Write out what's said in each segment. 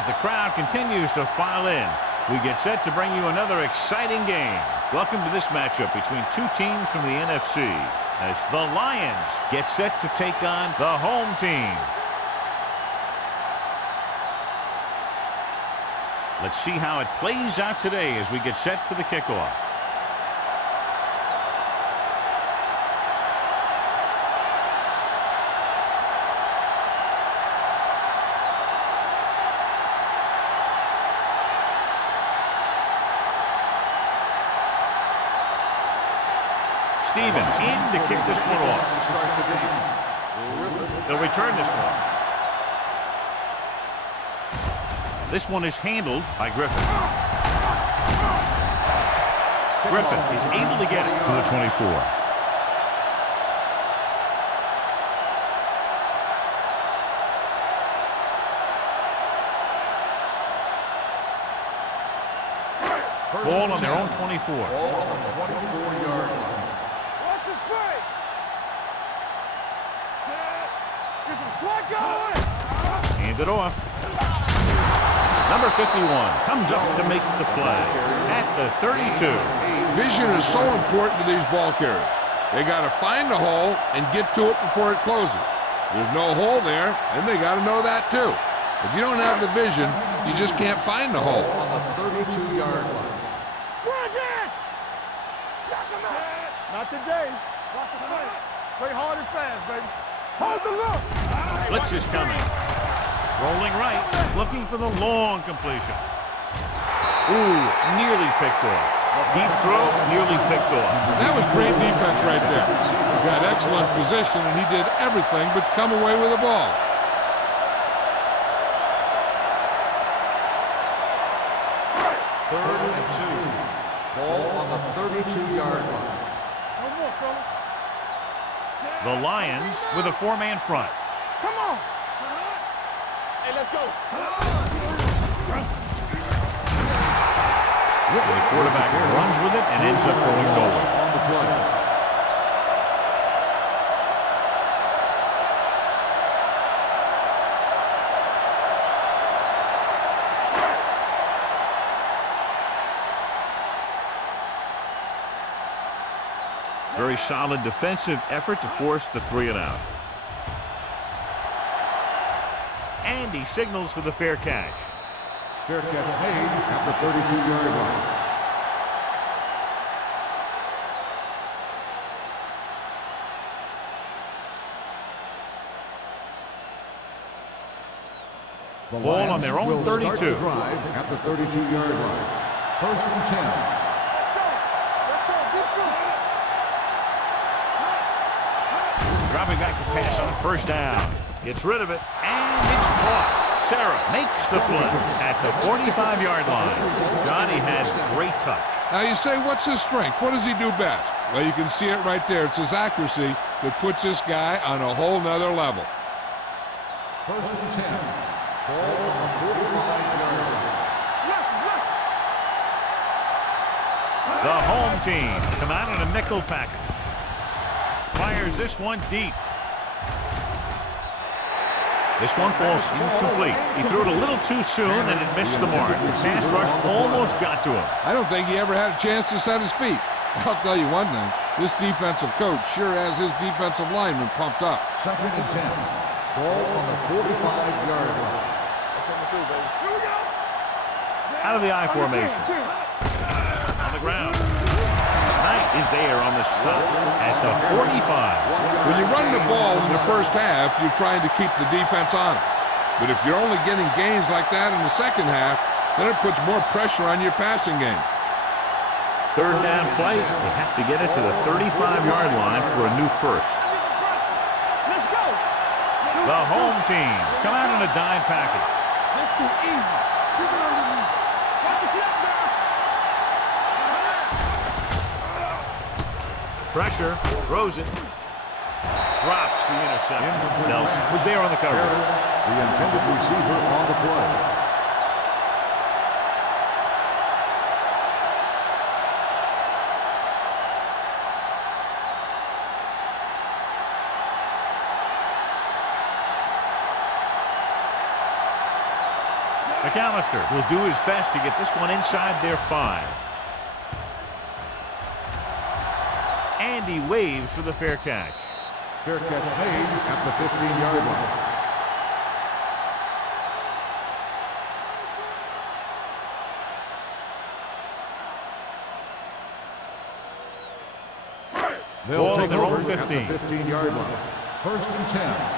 As the crowd continues to file in, we get set to bring you another exciting game. Welcome to this matchup between two teams from the NFC as the Lions get set to take on the home team. Let's see how it plays out today as we get set for the kickoff. Stevens in to kick this one off. They'll return this one. This one is handled by Griffin. Griffin is able to get it to the 24. Ball on their own 24. Ball on the 24-yard line. Hand it off. Number 51 comes up to make the play at the 32. Vision is so important to these ball carriers. They got to find the hole and get to it before it closes. There's no hole there, and they got to know that too. If you don't have the vision, you just can't find the hole. On the 32-yard line. Not today. Watch the play. Play hard and fast, baby. Hold the look. Blitz is coming. Rolling right, looking for the long completion. Ooh, nearly picked off. Deep throw, nearly picked off. That was great defense right there. He got excellent position, and he did everything but come away with the ball. Third and 2. Ball on the 32-yard line. The Lions with a four-man front. Come on. Hey, let's go. The quarterback runs with it and ends up going nowhere. On the play. Very solid defensive effort to force the 3-and-out. And he signals for the fair catch. Fair catch made at the 32-yard line. Ball on their own 32. Start the drive at the 32-yard line. First and 10. Dropping back to pass on first down. Gets rid of it, and it's caught. Sarah makes the play at the 45-yard line. Johnny has great touch. Now you say, what's his strength? What does he do best? Well, you can see it right there. It's his accuracy that puts this guy on a whole nother level. First and 10. Ball on the 45-yard line. The home team come out in a nickel package. Fires this one deep. This one falls incomplete. He threw it a little too soon and it missed the mark. The pass rush almost got to him. I don't think he ever had a chance to set his feet. I'll tell you one thing. This defensive coach sure has his defensive lineman pumped up. Second and 10. Ball on the 45-yard line. Out of the I formation. On the ground. Knight is there on the stop at the 45. When you run the ball in the first half, you're trying to keep the defense on it. But if you're only getting gains like that in the second half, then it puts more pressure on your passing game. Third down play. They have to get it to the 35-yard line for a new first. Let's go. The home team come out in a dime package. That's too easy. Keep it under me. Watch the snap now. Pressure, throws it, drops the interception. Nelson was there on the coverage. The intended receiver on the play. McAllister will do his best to get this one inside their 5. And he waves for the fair catch. Fair catch made at the 15-yard line. They'll take their own 15. At the 15-yard line. 1st and 10.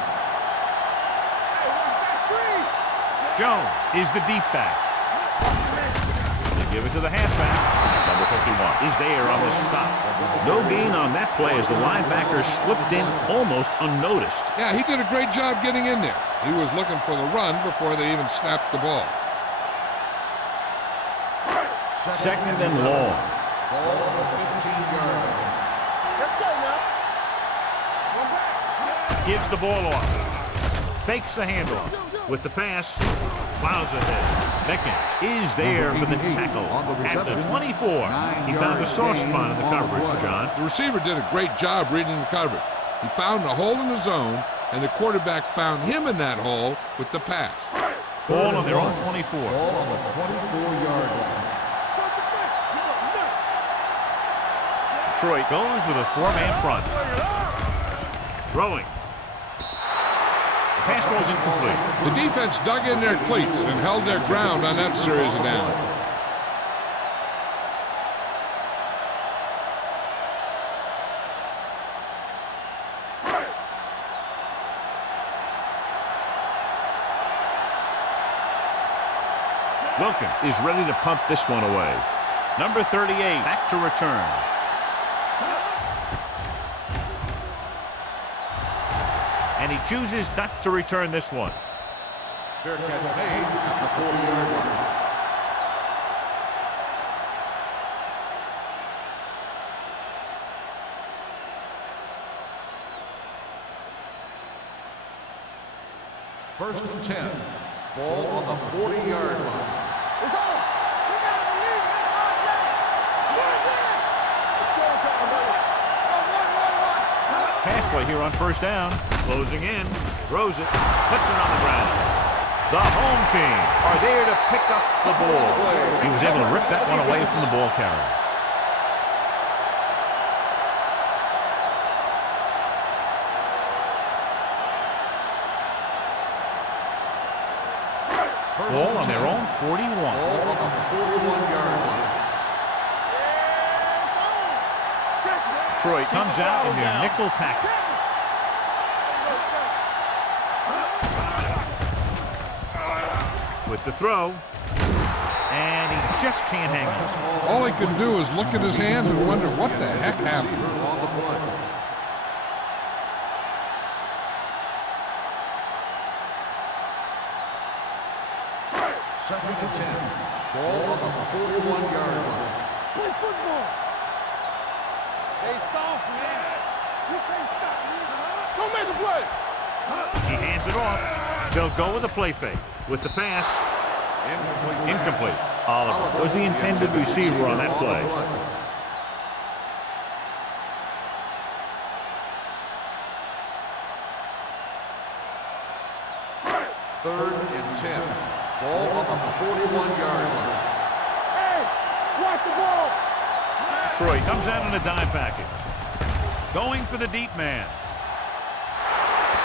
Jones is the deep back. They give it to the halfback. Number 51 is there on the stop. No gain on that play as the linebacker slipped in almost unnoticed. Yeah, he did a great job getting in there. He was looking for the run before they even snapped the ball. Second and long. Ball on the 15-yard line. Let's go now. Gives the ball off. Fakes the handoff. With the pass, plows ahead. Beckett is there for the tackle. At the 24, he found a soft spot in the coverage, John. The receiver did a great job reading the coverage. He found a hole in the zone, and the quarterback found him in that hole with the pass. Ball on their own 24. Ball on the 24-yard line. Detroit goes with a 4-man front. Throwing. The pass was incomplete. The defense dug in their cleats and held their ground on that series of downs. Wilkins is ready to punt this one away. Number 38 back to return. And he chooses not to return this one. Fair catch made at the 40-yard line. First and 10. Ball on the 40-yard line. It's on. We gotta believe it. It's showtime, baby. Run. Pass play here on first down. Closing in. Throws it. Puts it on the ground. The home team are there to pick up the ball. He was able to rip that one away from the ball carrier. Ball on their own 41. Ball on the 41-yard line. Detroit comes out in their nickel package. With the throw, and he just can't hang on. All he can do is look at his hands and wonder what the heck happened. On the play. Second and 10. Ball on the 41-yard line. Play football. They soft, man. You can't stop me. Don't make a play. He hands it off. They'll go with a play fake. With the pass, incomplete. Oliver was the intended receiver on that play. Third and 10. Ball on the 41-yard line. Hey, watch the ball. Detroit comes out in a dime package. Going for the deep man.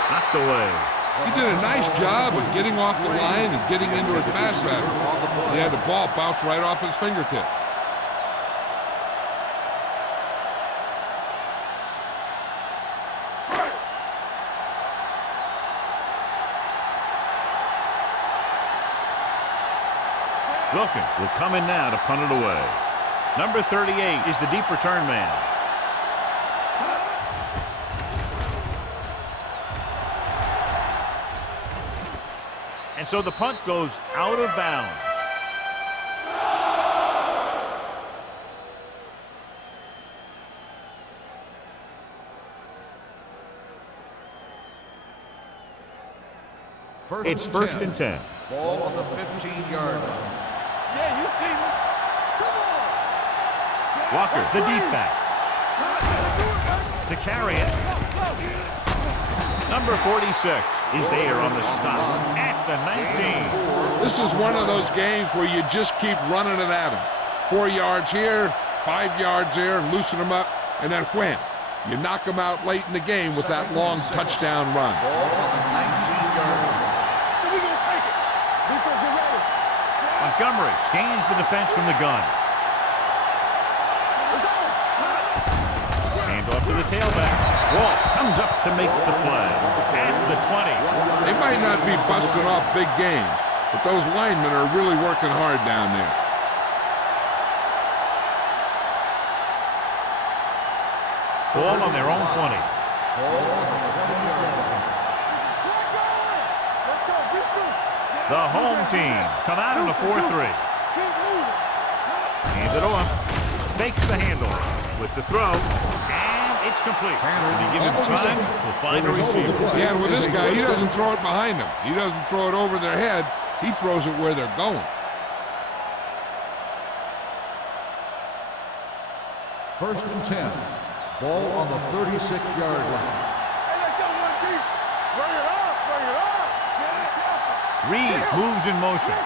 Knocked away. He did a nice job of getting off the line and getting into his pass pattern. He had the ball bounce right off his fingertip. Wilkins will come in now to punt it away. Number 38 is the deep return man. And so the punt goes out of bounds. It's first and 10. Ball on the 15-yard line. Yeah, you see me. Come on. Walker, the deep back. To carry it. Number 46 is there on the stop at the 19. This is one of those games where you just keep running it at them. 4 yards here, 5 yards there, loosen them up, and then wham. You knock them out late in the game with that long touchdown run. Ball on the 19-yard line. So we're going to take it. Defense, get ready. Montgomery scans the defense from the gun. Hand off to the tailback. Walsh comes up to make the play. At the 20. They might not be busting off big games, but those linemen are really working hard down there. Ball on their own 20. Ball on the 20-yard line. Let's go. Defense. The home team come out in a 4-3. Hand it off. Fakes the handoff with the throw. And it's complete. When you give him time, he'll find a receiver. Yeah, and with this guy, he doesn't throw it behind them. He doesn't throw it over their head. He throws it where they're going. First and 10. Ball on the 36-yard line. Hey, let's go one deep. Bring it up. Bring it up. Reed moves in motion.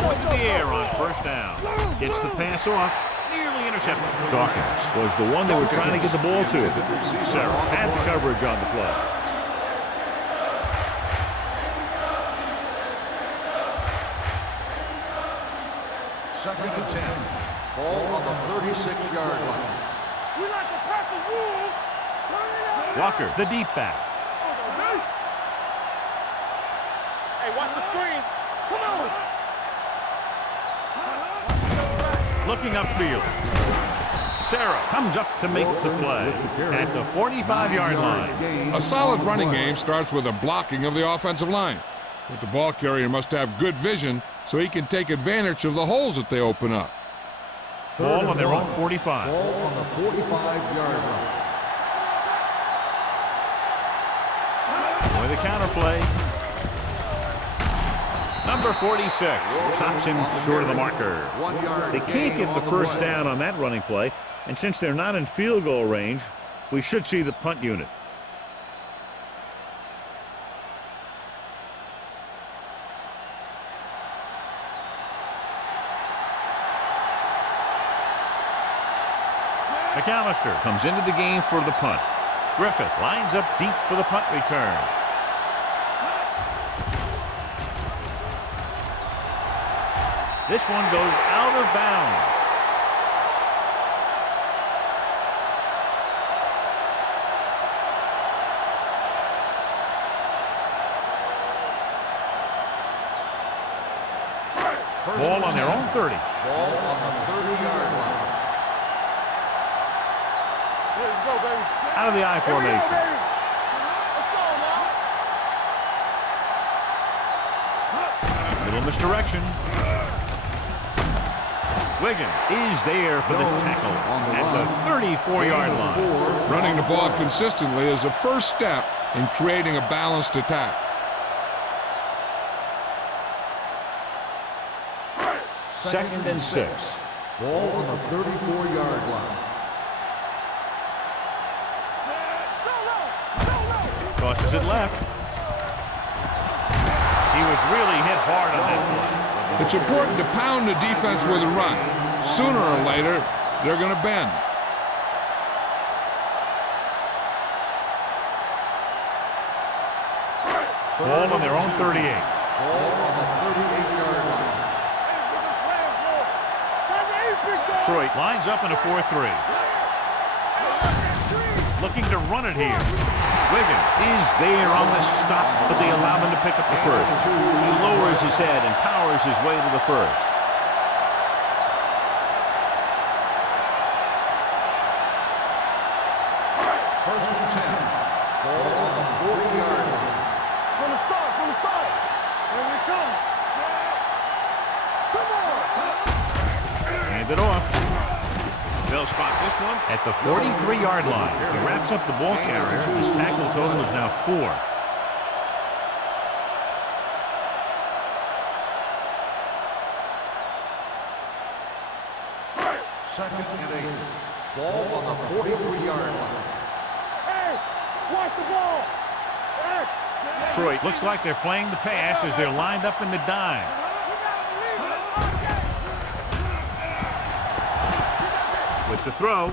Going to the air on first down. Gets the pass off. Nearly intercepted. Dawkins was the one they were trying to get the ball to. Sarah had the coverage on the play. Second and 10. Ball on the 36-yard line. We like to pack the rules. Walker, the deep back. Hey, watch the screen. Come on. Looking upfield. Sarah comes up to make the play at the 45-yard line. A solid running game starts with a blocking of the offensive line. But the ball carrier must have good vision so he can take advantage of the holes that they open up. Ball on their own 45. Ball on the 45-yard line. With a counter play. Number 46 stops him short of the marker. 1 yard They can't gain get the on first play. down on that running play, and since they're not in field goal range, we should see the punt unit. McAllister comes into the game for the punt. Griffith lines up deep for the punt return. This one goes out of bounds. Ball on their own 30. Ball on the 30-yard line. Let's go, baby. Out of the I formation. Little misdirection. Wiggins is there for the tackle at the 34-yard line. Running the ball consistently is the first step in creating a balanced attack. Second and 6. Ball on the 34-yard line. Tosses it left. He was really hit hard on that play. It's important to pound the defense with a run. Sooner or later, they're going to bend. Ball on their own 38. Ball on the 38-yard line. Detroit lines up in a 4-3. Looking to run it here. Wiggins is there on the stop, but they allow them to pick up the first. He lowers his head and powers his way to the first. First and 10. Ball on the 40-yard line. From the start. Here we come. Come on. Hand it off. They'll spot this one at the 43-yard line. He wraps up the ball carrier. His tackle total is now 4. Second and 8. Ball on the 43-yard line. Hey, watch the ball. X. Detroit looks like they're playing the pass as they're lined up in the dime. With the throw,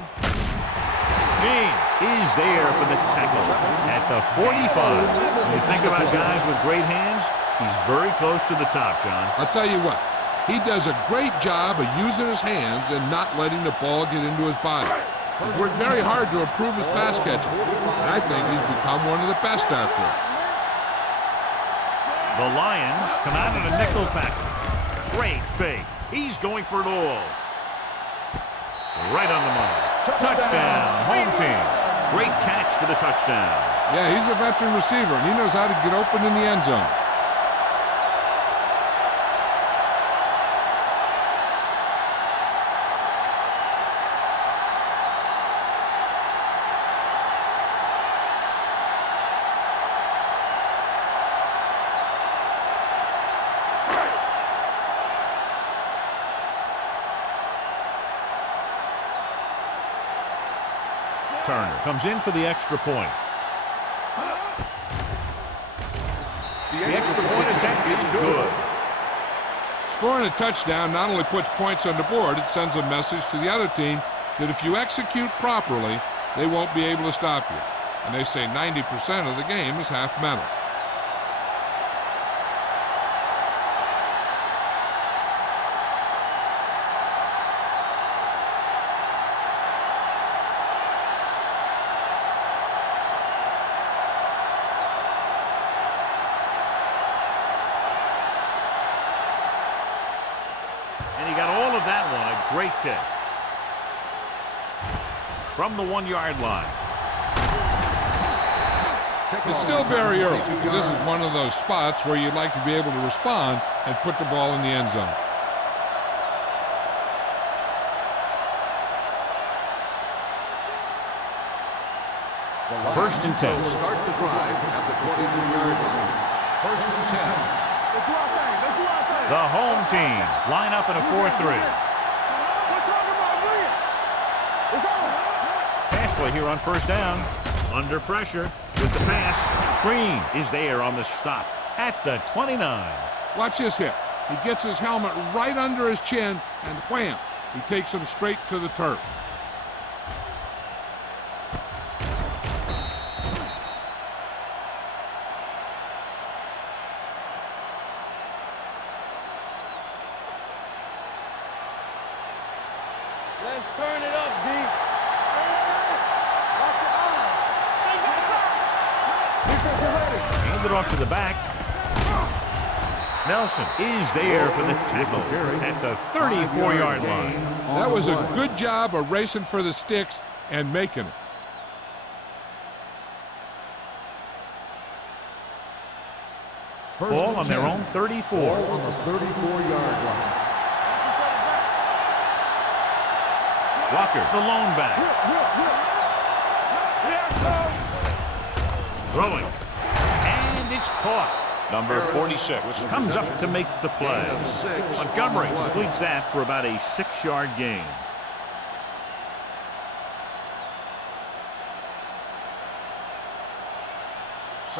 James is there for the tackle at the 45. When you think about guys with great hands, he's very close to the top, John. I'll tell you what, he does a great job of using his hands and not letting the ball get into his body. He's worked very hard to improve his pass catching, and I think he's become one of the best out there. The Lions come out in a nickel package. Great fake. He's going for it all. Right on the money. Touchdown, home team. Great catch for the touchdown. Yeah, he's a veteran receiver, and he knows how to get open in the end zone. Turner comes in for the extra point. The extra point attempt is good. Scoring a touchdown not only puts points on the board, it sends a message to the other team that if you execute properly, they won't be able to stop you. And they say 90% of the game is half mental. And he got all of that one. A great kick. From the 1-yard line. It's still very early. This is one of those spots where you'd like to be able to respond and put the ball in the end zone. First and 10. Start the drive at the 22-yard line. First and 10. The home team line up in a 4-3. Pass play here on first down. Under pressure with the pass. Green is there on the stop at the 29. Watch this hit. He gets his helmet right under his chin, and wham, he takes him straight to the turf. Let's turn it up, D. Watch your eyes. Defensive rating. Hand it off to the back. Nelson is there for the tackle at the 34-yard line. That was a good job of racing for the sticks and making it. Ball on their own 34. Ball on the 34-yard line. Walker, the lone back. Throwing. And it's caught. Number 46 comes up to make the play. Montgomery completes that for about a 6-yard gain.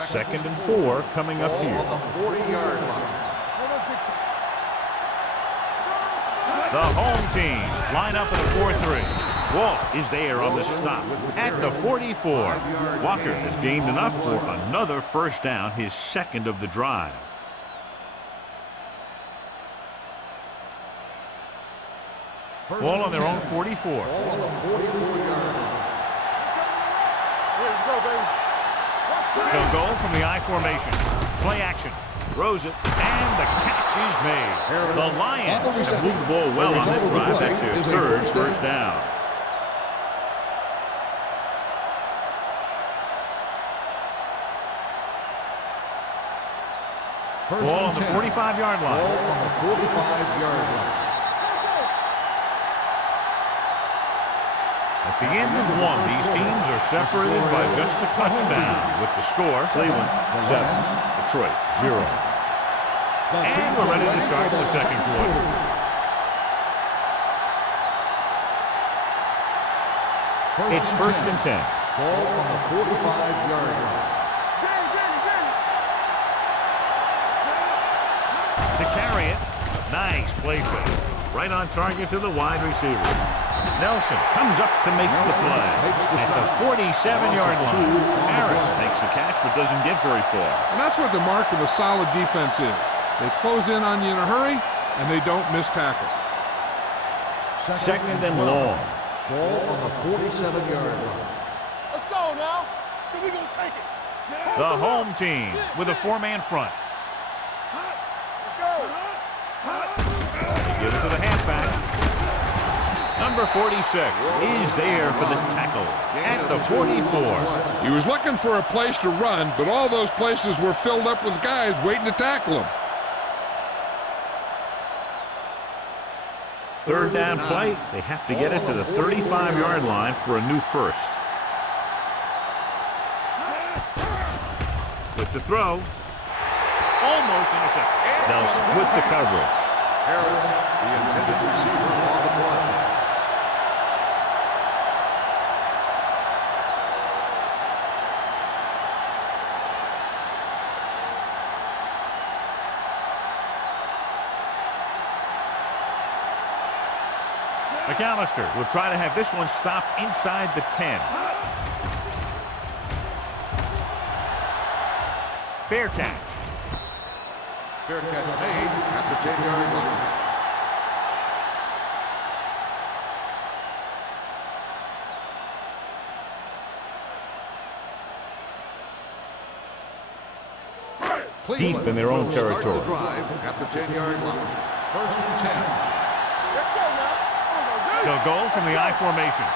Second and 4 coming up here. On the 40-yard line. The home team line up in a 4-3. Walt is there on the stop at the 44. Walker has gained enough for another first down, his second of the drive. Ball on their own 44. Ball on the 44-yard line. They'll go from the I formation. Play action. Throws it, and the catch is made. The Lions have moved the ball well on this drive. That's their third first down. Ball on the 45-yard line. Ball on the 45-yard line. At the end of one, these teams are separated by just a touchdown. With the score, Cleveland 7, Detroit 0. And we're ready to start the second quarter. It's first and 10. Ball on the 45-yard line. To carry it. Nice play fake. Right on target to the wide receiver. Nelson comes up to make the play. At the 47-yard line. Harris makes the catch but doesn't get very far. And that's what the mark of a solid defense is. They close in on you in a hurry, and they don't miss tackle. Second and long. Ball on the 47-yard line. Let's go now. So we're going to take it. The home team with a four-man front. Let's go. Give it to the halfback. Number 46 is there for the tackle at the 44. He was looking for a place to run, but all those places were filled up with guys waiting to tackle him. Third down play. They have to get it to the 35-yard line for a new first. With the throw. Almost intercepted. Nelson with the coverage. Harris, the intended receiver on the play. McAllister will try to have this one stop inside the 10. Fair catch. Fair catch made at the 10-yard line. Deep in their own territory. Start the drive at the 10-yard line. First and 10. Let's go now. They'll go from the I formation.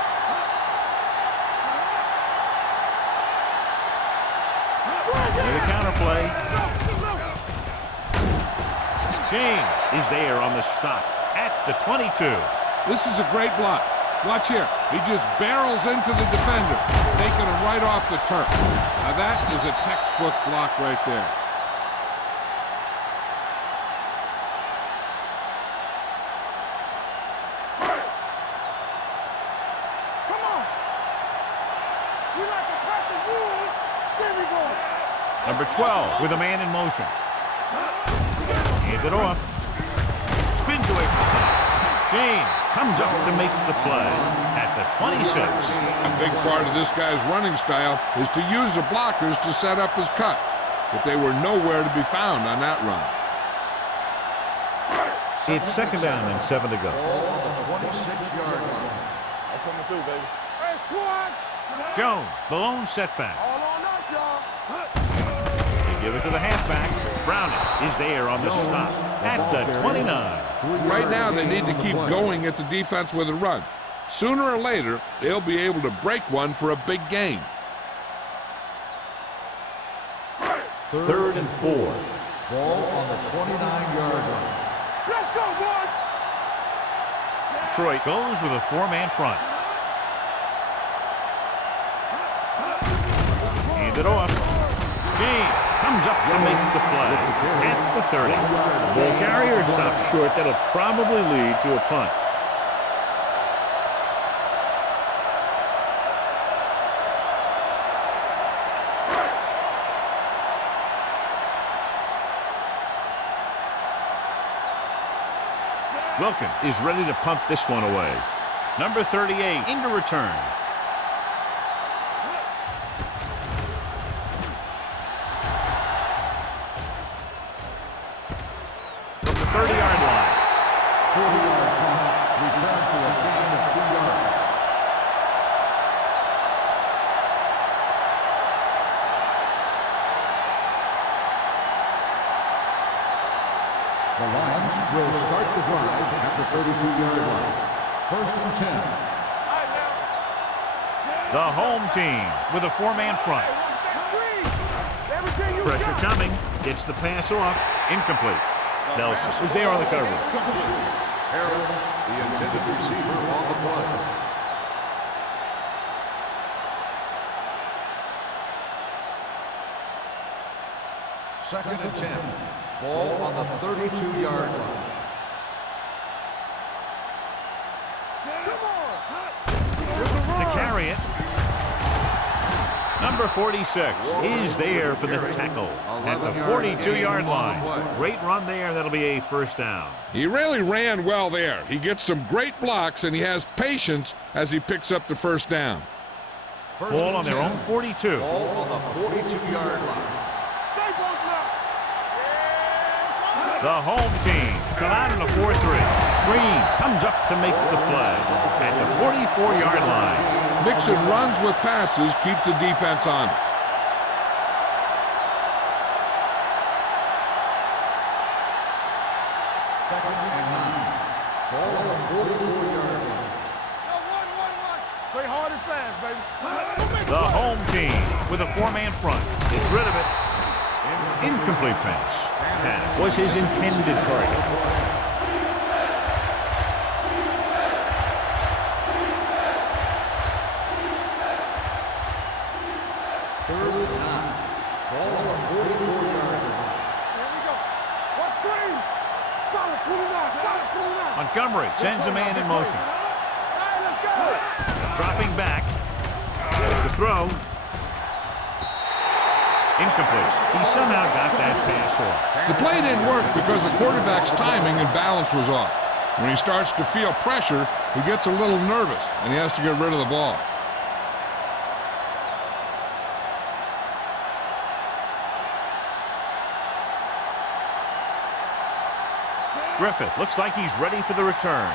With a counter play. James is there on the stop at the 22. This is a great block. Watch here. He just barrels into the defender, taking him right off the turf. Now that is a textbook block right there. Come on. You like to crack the rules? There we go. Number 12 with a man in motion. Hand it off. Spins away from the top. James comes up to make the play at the 26. A big part of this guy's running style is to use the blockers to set up his cut, but they were nowhere to be found on that run. It's second down and 7 to go. Ball on the 26-yard line. I'm coming through, baby. Hey, squad. Jones, the lone setback. All on us, y'all. They give it to the halfback. Browning is there on the stop at the 29. Right now, they need to keep going at the defense with a run. Sooner or later, they'll be able to break one for a big gain. Third and 4. Ball on the 29-yard line. Let's go, boys. Detroit goes with a four-man front. Hand it off. James comes up to make the play at the 30. Ball carrier stops short. That'll probably lead to a punt. Wilkins is ready to punt this one away. Number 38 into return. From the 30-yard line. 40-yard punt. Return to a gain of 2 yards. The Lions will start the drive at the 32-yard line. First and 10. All right, now. The home team with a four-man front. Hey, watch that screen. Everything you Pressure got. coming. Gets the pass off. Incomplete. Nelson was there on the coverage. Harris, the intended receiver on the play. Second and 10. Ball on the 32-yard line. Come on. To carry it. Number 46 is there for the tackle at the 42-yard line. Great run there. That'll be a first down. He really ran well there. He gets some great blocks, and he has patience as he picks up the first down. Ball on their own 42. Ball on the 42-yard line. The home team come out in a 4-3. Green comes up to make the play at the 44-yard line. Mixing runs with passes keeps the defense honest. Second and 9. Ball on the 44-yard line. Play hard and fast, baby. The home team with a 4-man front. Gets rid of it. Incomplete pass. That was his intended target. Third and 9. Ball on the 44-yard line. Here we go. One screen. Solid 29. Solid 29. Montgomery sends a man in motion. All right, let's go. Dropping back. The throw. Incomplete. He somehow got that pass off. The play didn't work because the quarterback's timing and balance was off. When he starts to feel pressure, he gets a little nervous, and he has to get rid of the ball. Griffith looks like he's ready for the return.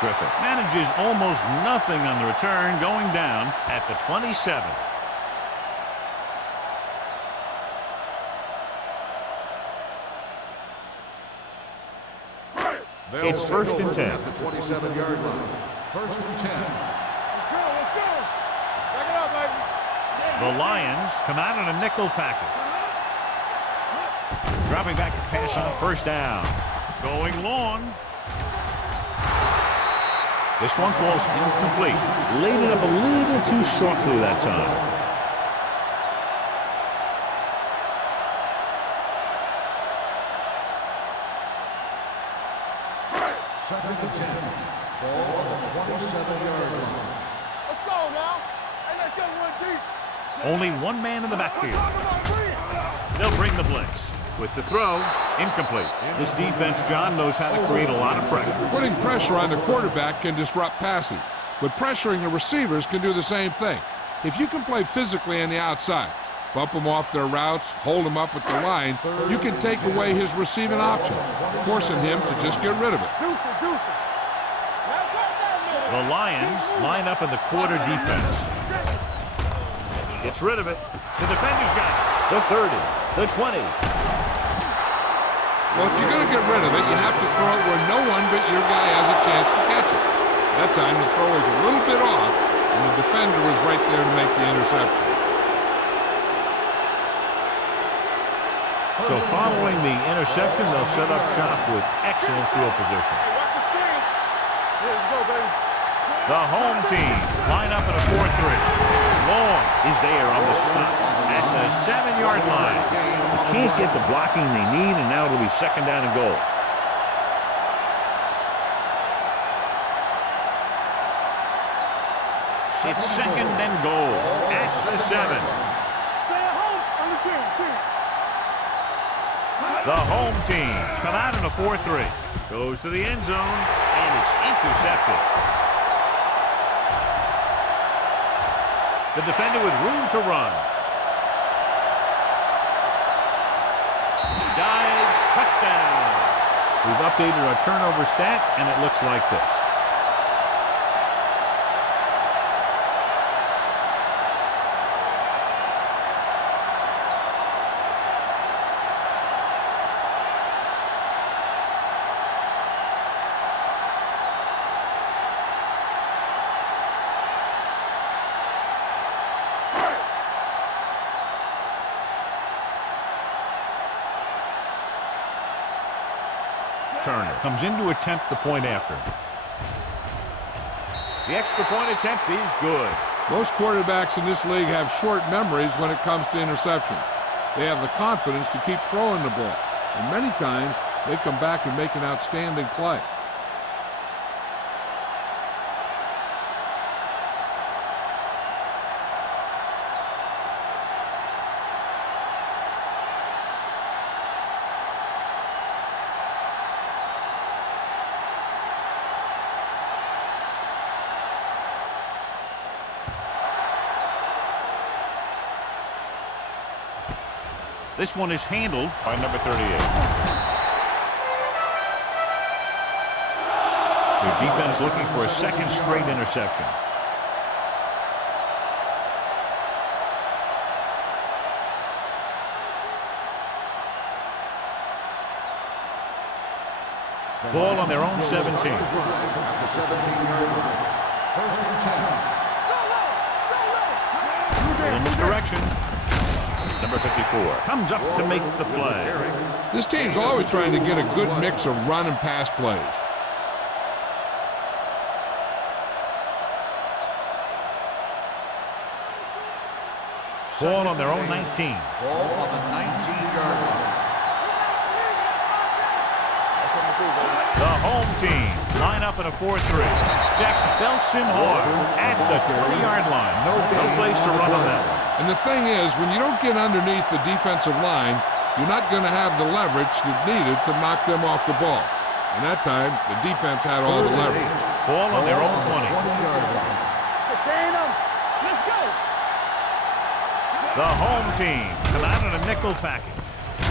Griffith manages almost nothing on the return, going down at the 27. It's first and 10. At the 27-yard line. First and 10. Let's go. Back it up, baby. The Lions come out in a nickel package. Dropping back to pass on first down. Going long. This one falls incomplete. Laid it up a little too softly that time. Second and 10. Ball on the 27-yard line. Let's go now. Hey, let's get one deep. Only one man in the backfield. They'll bring the blitz. With the throw, incomplete. This defense, John, knows how to create a lot of pressure. Putting pressure on the quarterback can disrupt passing, but pressuring the receivers can do the same thing. If you can play physically on the outside, bump them off their routes, hold them up at the line, you can take away his receiving options, forcing him to just get rid of it. The Lions line up in the quarter defense. Gets rid of it. The defender's got it. The 30, the 20. Well, if you're going to get rid of it, you have to throw it where no one but your guy has a chance to catch it. That time, the throw was a little bit off, and the defender was right there to make the interception. So following the interception, they'll set up shop with excellent field position. Hey, watch the screen. Here, let's go, baby. The home team line up in a 4-3. Long is there on the stop at the 7-yard line. They can't get the blocking they need, and now it'll be second down and goal. It's second and goal at the 7. Stay at home on the team. The home team come out in a 4-3. Goes to the end zone, and it's intercepted. The defender with room to run. Dives, touchdown. We've updated our turnover stat, and it looks like this. Turner comes in to attempt the point after. The extra point attempt is good. Most quarterbacks in this league have short memories when it comes to interceptions. they have the confidence to keep throwing the ball. And many times, they come back and make an outstanding play. This one is handled by number 38. Their defense looking for a second straight interception. Ball on their own 17. At the 17-yard line. First and 10. In this direction. Number 54 comes up to make the play. This team's always trying to get a good mix of run and pass plays. Ball on their own 19. Ball on the 19-yard line. The home team line up in a 4-3. Jackson belts him hard at the 20-yard line. No place to run on that one. And the thing is, when you don't get underneath the defensive line, you're not going to have the leverage that's needed to knock them off the ball. And that time, the defense had all the leverage. Ball on their own 20. 20-yard line. Contain them. Let's go. The home team come out in a nickel package.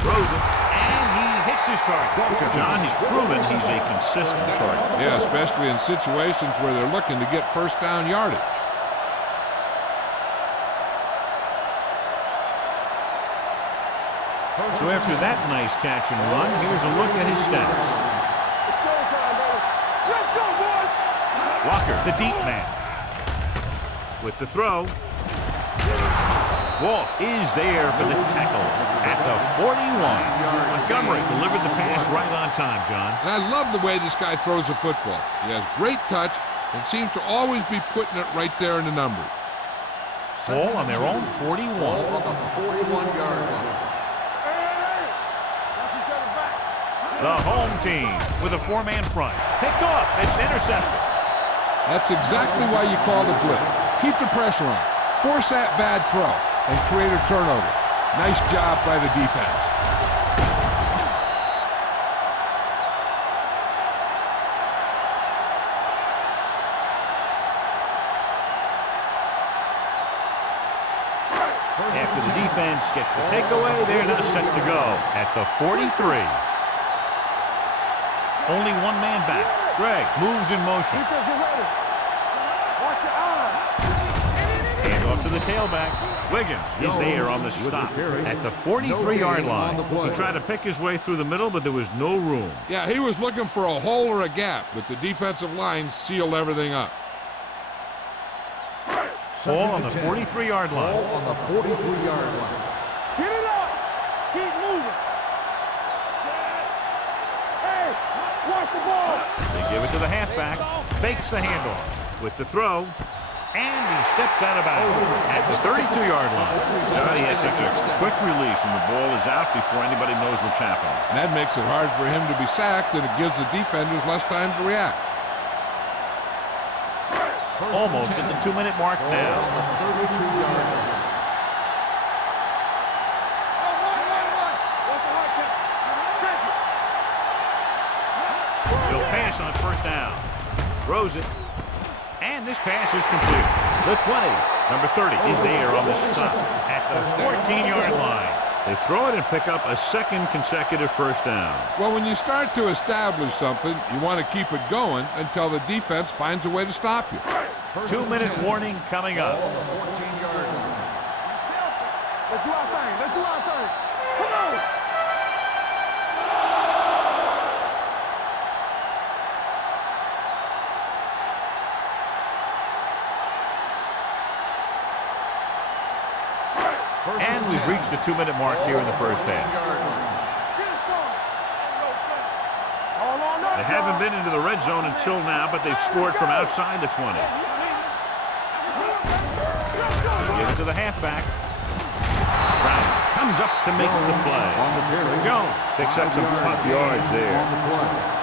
Throws it, and he hits his target. John, he's proven he's a consistent target. Yeah, especially in situations where they're looking to get first down yardage. So after that nice catch and run, here's a look at his stats. It's showtime, baby. Let's go, boys. Walker, the deep man. With the throw. Walt is there for the tackle at the 41. Montgomery delivered the pass right on time, John. And I love the way this guy throws a football. He has great touch and seems to always be putting it right there in the numbers. Ball on their own 41. Ball on the 41-yard line. The home team with a four-man front. Picked off. It's intercepted. That's exactly why you call the blitz. Keep the pressure on. Force that bad throw and create a turnover. Nice job by the defense. After the defense gets the takeaway, they're now set to go at the 43. Only one man back. Greg moves in motion. Defense, get ready. Watch your eyes. Hand off to the tailback. Wiggins is there on the stop at the 43-yard line. He tried to pick his way through the middle, but there was no room. Yeah, he was looking for a hole or a gap, but the defensive line sealed everything up. Ball on the 43-yard line. Ball on the 43-yard line. Get it up. Keep moving. Hey, watch the ball. They give it to the halfback. Fakes the handoff with the throw. And he steps out of bounds at the 32-yard line. Now he has such a quick release, and the ball is out before anybody knows what's happening. And that makes it hard for him to be sacked, and it gives the defenders less time to react. Almost at the 2-minute mark now. On the 32-yard line. He'll pass on first down. Throws it. And this pass is complete. The 20, number 30, is there on the stop at the 14-yard line. They throw it and pick up a second consecutive first down. Well, when you start to establish something, you want to keep it going until the defense finds a way to stop you. 2-minute warning coming up. On the 14-yard line. Let's do our thing. Let's do our thing. Come on. And we've reached the 2-minute mark here in the first half. They haven't been into the red zone until now, but they've scored from outside the 20. They give it to the halfback. Brown comes up to make the play. On the carry. Jones picks up some tough yards there. On the play.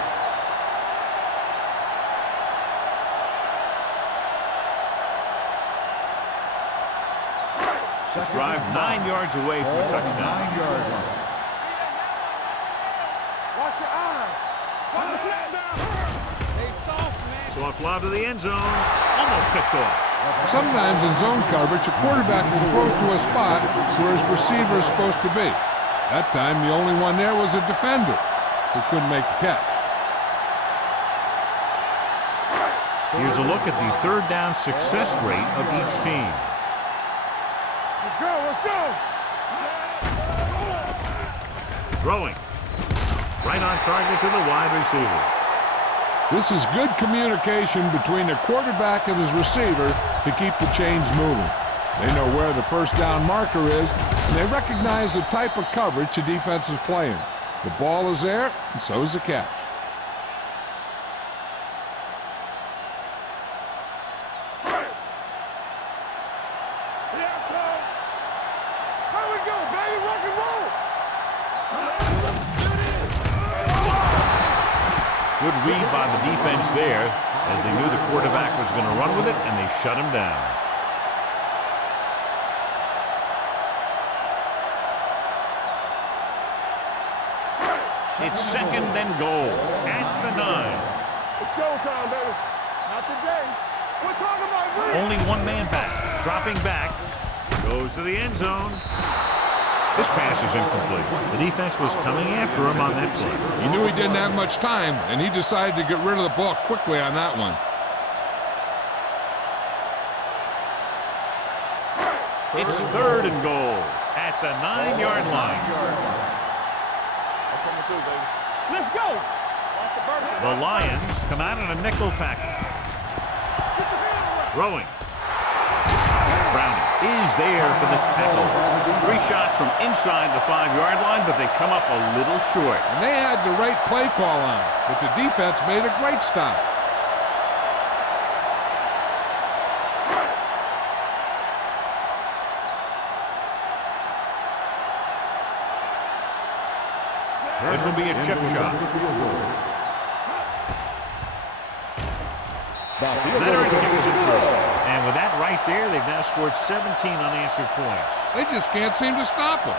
This drive 9 yards away from a touchdown. 9-yard line. Watch your eyes. Watch the snap down. Stay soft, man. So a fly to the end zone. Almost picked off. Sometimes in zone coverage, a quarterback will throw to a spot where his receiver is supposed to be. That time, the only one there was a defender who couldn't make the catch. Here's a look at the third down success rate of each team. Let's go, let's go. Throwing. Right on target to the wide receiver. This is good communication between the quarterback and his receiver to keep the chains moving. They know where the first down marker is, and they recognize the type of coverage the defense is playing. The ball is there, and so is the catch. Here we go, baby, rock and roll. Good read by the defense there, as they knew the quarterback was going to run with it, and they shut him down. It's second and goal at the 9. It's showtime, baby. Not today. We're talking about real. Only one man back, dropping back, goes to the end zone. This pass is incomplete. The defense was coming after him on that play. He knew he didn't have much time, and he decided to get rid of the ball quickly on that one. It's third and goal at the 9-yard line. Let's go. Off the bird. The Lions come out in a nickel package. Throwing. Browning is there for the tackle. 3 shots from inside the 5-yard line, but they come up a little short. And they had the right play call on, but the defense made a great stop. This will be a chip shot. Leonard kicks it through. And with that right there, they've now scored 17 unanswered points. They just can't seem to stop him.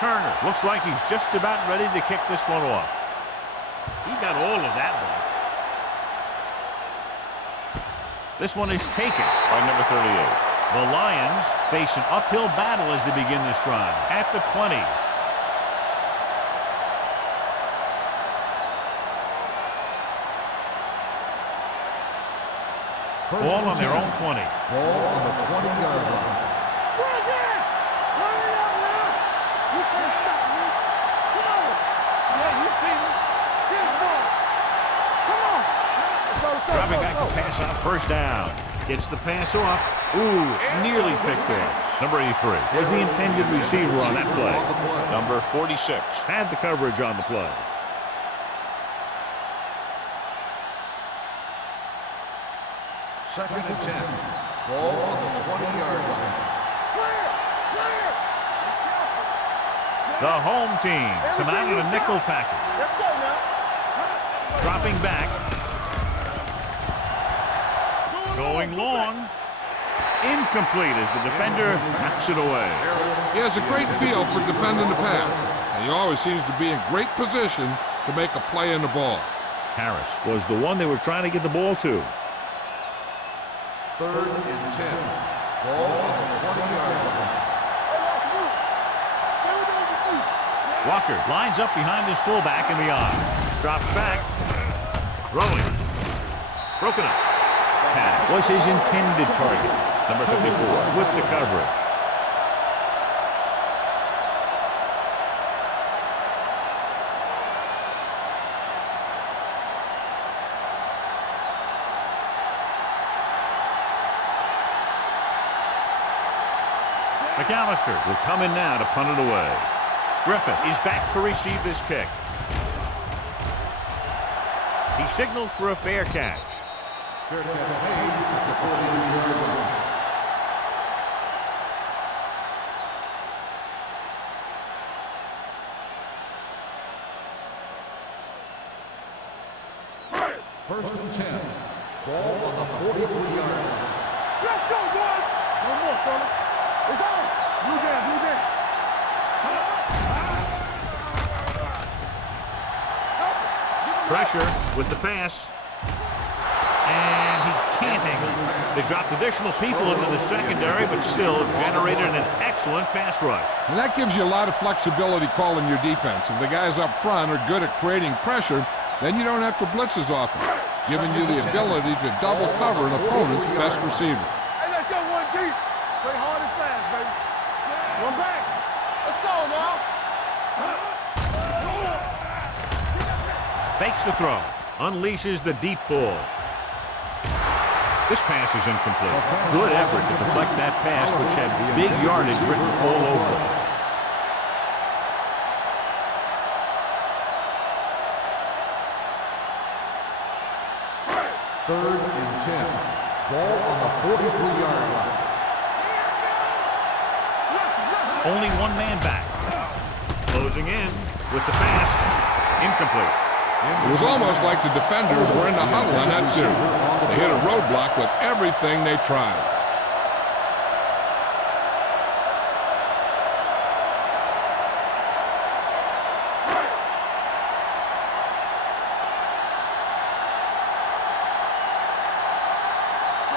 Turner looks like he's just about ready to kick this one off. He got all of that one. This one is taken by number 38. The Lions face an uphill battle as they begin this drive at the 20. Ball on their own 20. Ball on the 20-yard line. You can't stop me. Come on. Yeah, you see me. Get the ball. Come on. Let's go. Dropping back to pass on first down. Gets the pass off. Ooh, nearly picked off. Number 83 was the intended receiver on that play. Number 46 had the coverage on the play. Second and 10. Ball on the 20-yard line. The home team come out in a nickel package. Let's go now. Dropping back. Going long. Incomplete as the defender knocks it away. He has a great feel for defending the pass, and he always seems to be in great position to make a play in the ball. Harris was the one they were trying to get the ball to. Third and 10. Ball on the 20-yard line. Walker lines up behind his fullback in the eye. Drops back. Throwing. Broken up. Tag was his intended target. Number 54 with the coverage. McAllister will come in now to punt it away. Griffith is back to receive this kick. He signals for a fair catch. Fair catch made at the 43-yard line. First and 10. Ball on the 43-yard line. Let's go, boys. No more, fella. It's on. Blue down, blue down. Pressure with the pass. And he can't hang on. They dropped additional people into the secondary, but still generated an excellent pass rush. And that gives you a lot of flexibility calling your defense. If the guys up front are good at creating pressure, then you don't have to blitz as often, giving you the ability to double cover an opponent's best receiver. Hey, let's go one deep. Play hard and fast, baby. One back. Let's go now. Fakes the throw. Unleashes the deep ball. This pass is incomplete. Good effort to deflect that pass, which had big yardage written all over it. Third and 10. Ball on the 43-yard line. Only one man back. Closing in with the pass. Incomplete. It was almost like the defenders were in the huddle on that series. They hit a roadblock with everything they tried.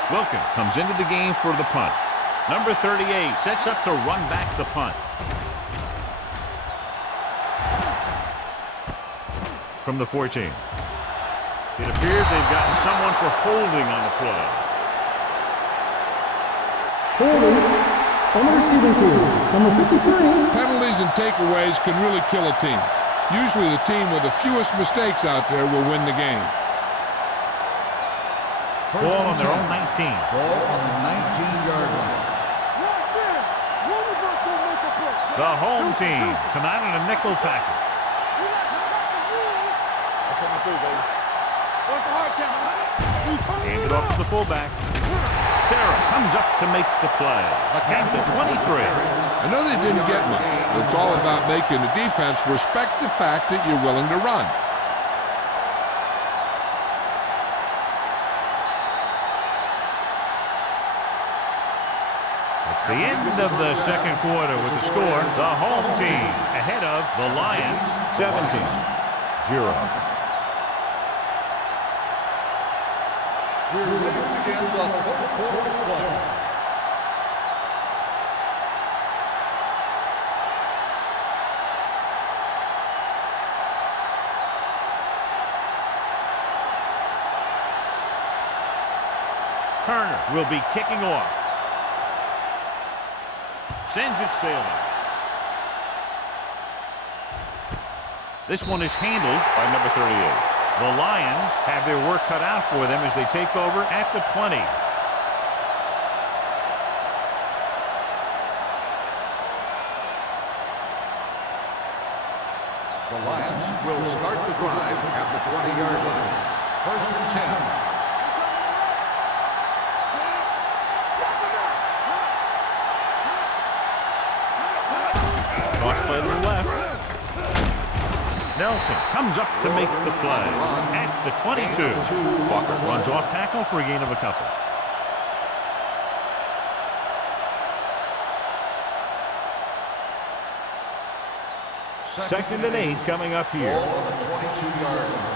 Wilkins comes into the game for the punt. Number 38 sets up to run back the punt. From the 14. It appears they've gotten someone for holding on the play. Holding on the receiving team, number 53. Penalties and takeaways can really kill a team. Usually the team with the fewest mistakes out there will win the game. Ball on their own 19. Ball on the 19-yard line. The home team come out in a nickel package. Hand it off to the fullback. Sarah comes up to make the play. At the 23. I know they didn't get much. It's all about making the defense respect the fact that you're willing to run. It's the end of the second quarter with the score. The home team ahead of the Lions 17-0. We're ready to begin the third quarter of play. Turner will be kicking off. Sends it sailing. This one is handled by number 38. The Lions have their work cut out for them as they take over at the 20. The Lions will start the drive at the 20-yard line. First and 10. Cross play to the left. Nelson comes up to make the play at the 22. Walker runs off tackle for a gain of a couple. Second and 8 coming up here. Ball on the 22-yard line.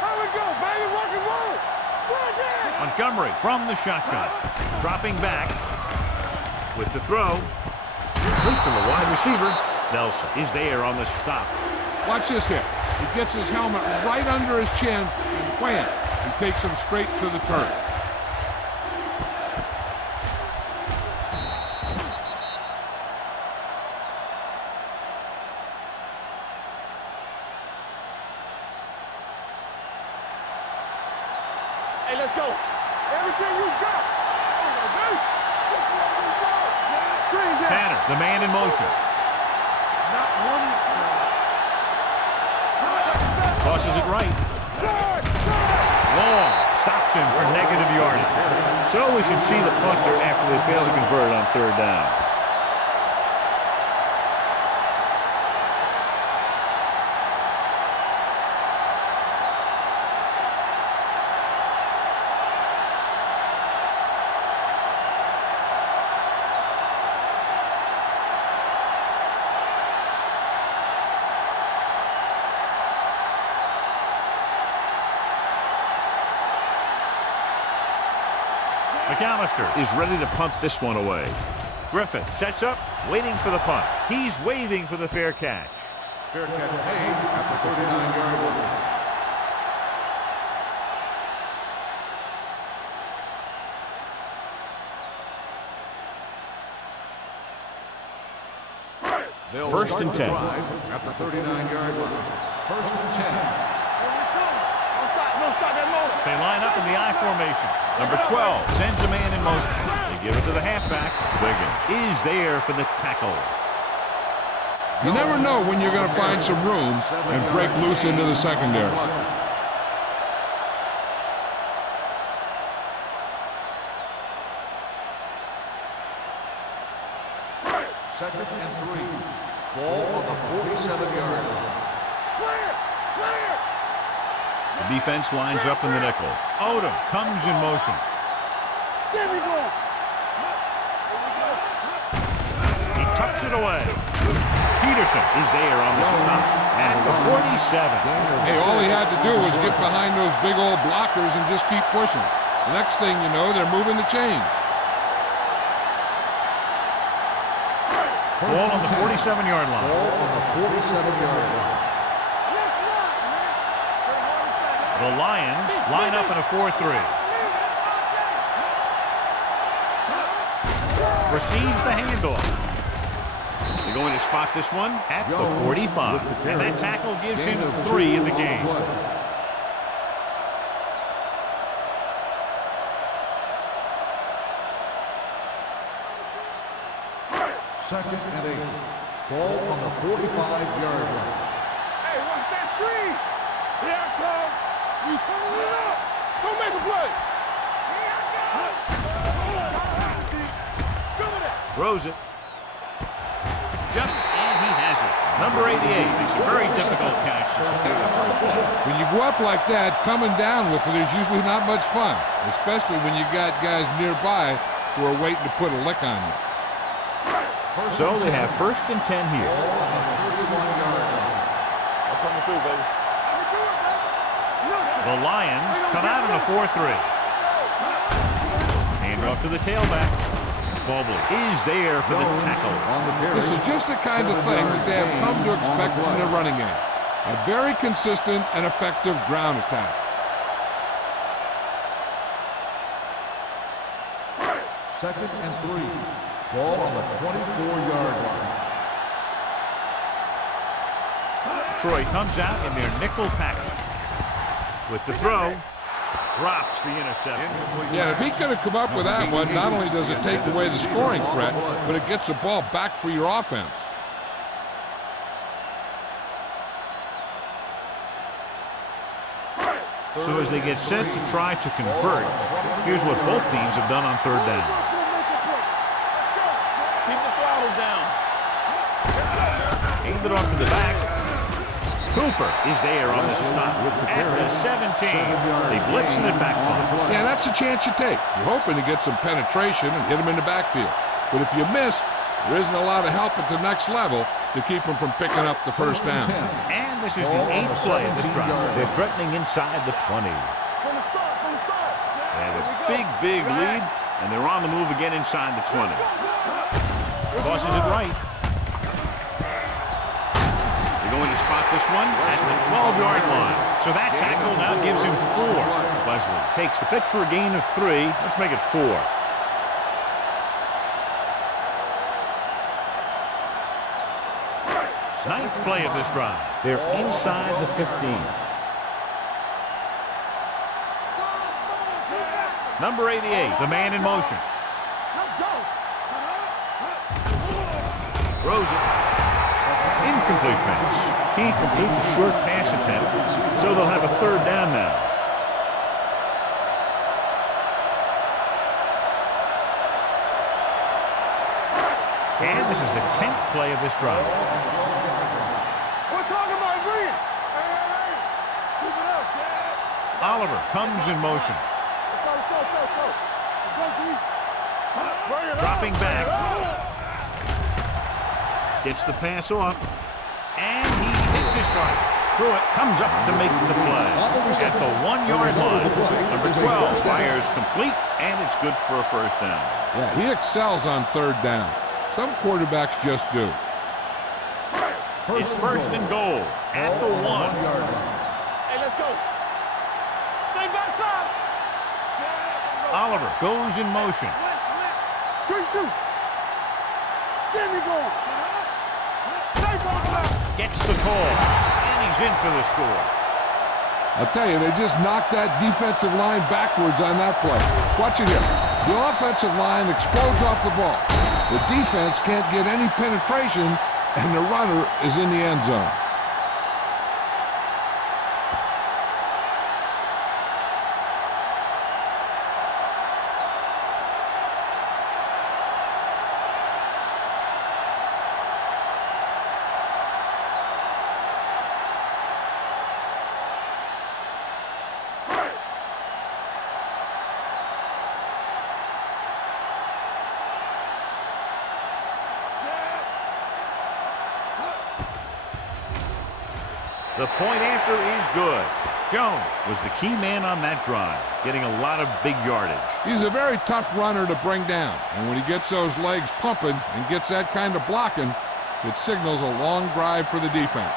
How we go, baby? Rock and roll. Montgomery from the shotgun. Dropping back with the throw. Complete to the wide receiver. Nelson is there on the stop. Watch this hit. He gets his helmet right under his chin, and wham, he takes him straight to the turf. Hey, let's go. Everything you got. screen down. Tanner, the man in motion. Not one. Tosses it right. Long. Stops him for negative yardage. So we should see the punter after they fail to convert on third down. McAllister is ready to punt this one away. Griffin sets up, waiting for the punt. He's waving for the fair catch. Fair catch made at the 39-yard line. They'll First start and the 10. drive at the 39-yard line. First and 10. Don't stop that motion. They line up in the I formation. Number 12 sends a man in motion. They give it to the halfback. Wiggins is there for the tackle. You never know when you're going to find some room and break loose into the secondary. Second and 3. Ball on the 47-yard line. Clear! Clear! The defense lines up in the nickel. Odom comes in motion. There we go! He tucks it away. Peterson is there on the stop at the 47. Hey, all he had to do was get behind those big old blockers and just keep pushing. The next thing you know, they're moving the chains. Ball on the 47-yard line. Ball on the 47-yard line. The Lions line up in a 4-3. Receives the handoff. They're going to spot this one at the 45. And that tackle gives him 3 in the game. Second and 8. Ball on the 45-yard line. Hey, watch that screen! Here I come! You turn it up! Go make a play! Here I go! Good with it! Throws it. Jumps, and he has it. Number 88 makes a very difficult catch to sustain the first down. When you go up like that, coming down with it is usually not much fun, especially when you got guys nearby who are waiting to put a lick on you. So they have first and 10 here. Ball on the 31-yard line. I'm coming through, baby. The Lions come out in a 4-3. Hand off to the tailback. Mobley is there for the tackle. This is just the kind of thing that they have come to expect from their running game. A very consistent and effective ground attack. Second and 3. Ball on the 24-yard line. Troy comes out in their nickel package. With the throw, drops the interception. Yeah, if he could have come up with that one, not only does it take away the scoring threat, but it gets the ball back for your offense. So as they get set to try to convert, here's what both teams have done on third down. Keep the throttle down. Hand it off to the back. Cooper is there on the stop at the 17. They blitzing it back for him. Yeah, that's a chance you take. You're hoping to get some penetration and hit him in the backfield. But if you miss, there isn't a lot of help at the next level to keep them from picking up the first down. And this is the 8th play of this drive. They're threatening inside the 20. From the start, from the start. They have a big lead, and they're on the move again inside the 20. Tosses it right. They're going to spot this one at the 12-yard line. So that tackle now gives him 4. Buzzley takes the pitch for a gain of 3. Let's make it 4. Ninth play of this drive. They're inside the 15. Number 88, the man in motion. Let's go. Throws it. Incomplete pass. Can't complete the short pass attempt, so they'll have a third down now. And this is the 10th play of this drive. We're talking about green. Hey. Keep it up, Chad. Oliver comes in motion. Let's go. Let's go, G. Bring it Dropping up. back. Gets the pass off. And he hits his stride. Pruitt comes up to make the play. At the 1-yard line, number 12 fires complete, and it's good for a first down. Yeah, he excels on third down. Some quarterbacks just do. It's first and goal at the 1. Hey, let's go. Stay back side. Oliver goes in motion. Good shoot. Get me going. Stay back. Gets the call, and he's in for the score. I'll tell you, they just knocked that defensive line backwards on that play. Watch it here. The offensive line explodes off the ball. The defense can't get any penetration, and the runner is in the end zone. The point after is good. Jones was the key man on that drive, getting a lot of big yardage. He's a very tough runner to bring down, and when he gets those legs pumping and gets that kind of blocking, it signals a long drive for the defense.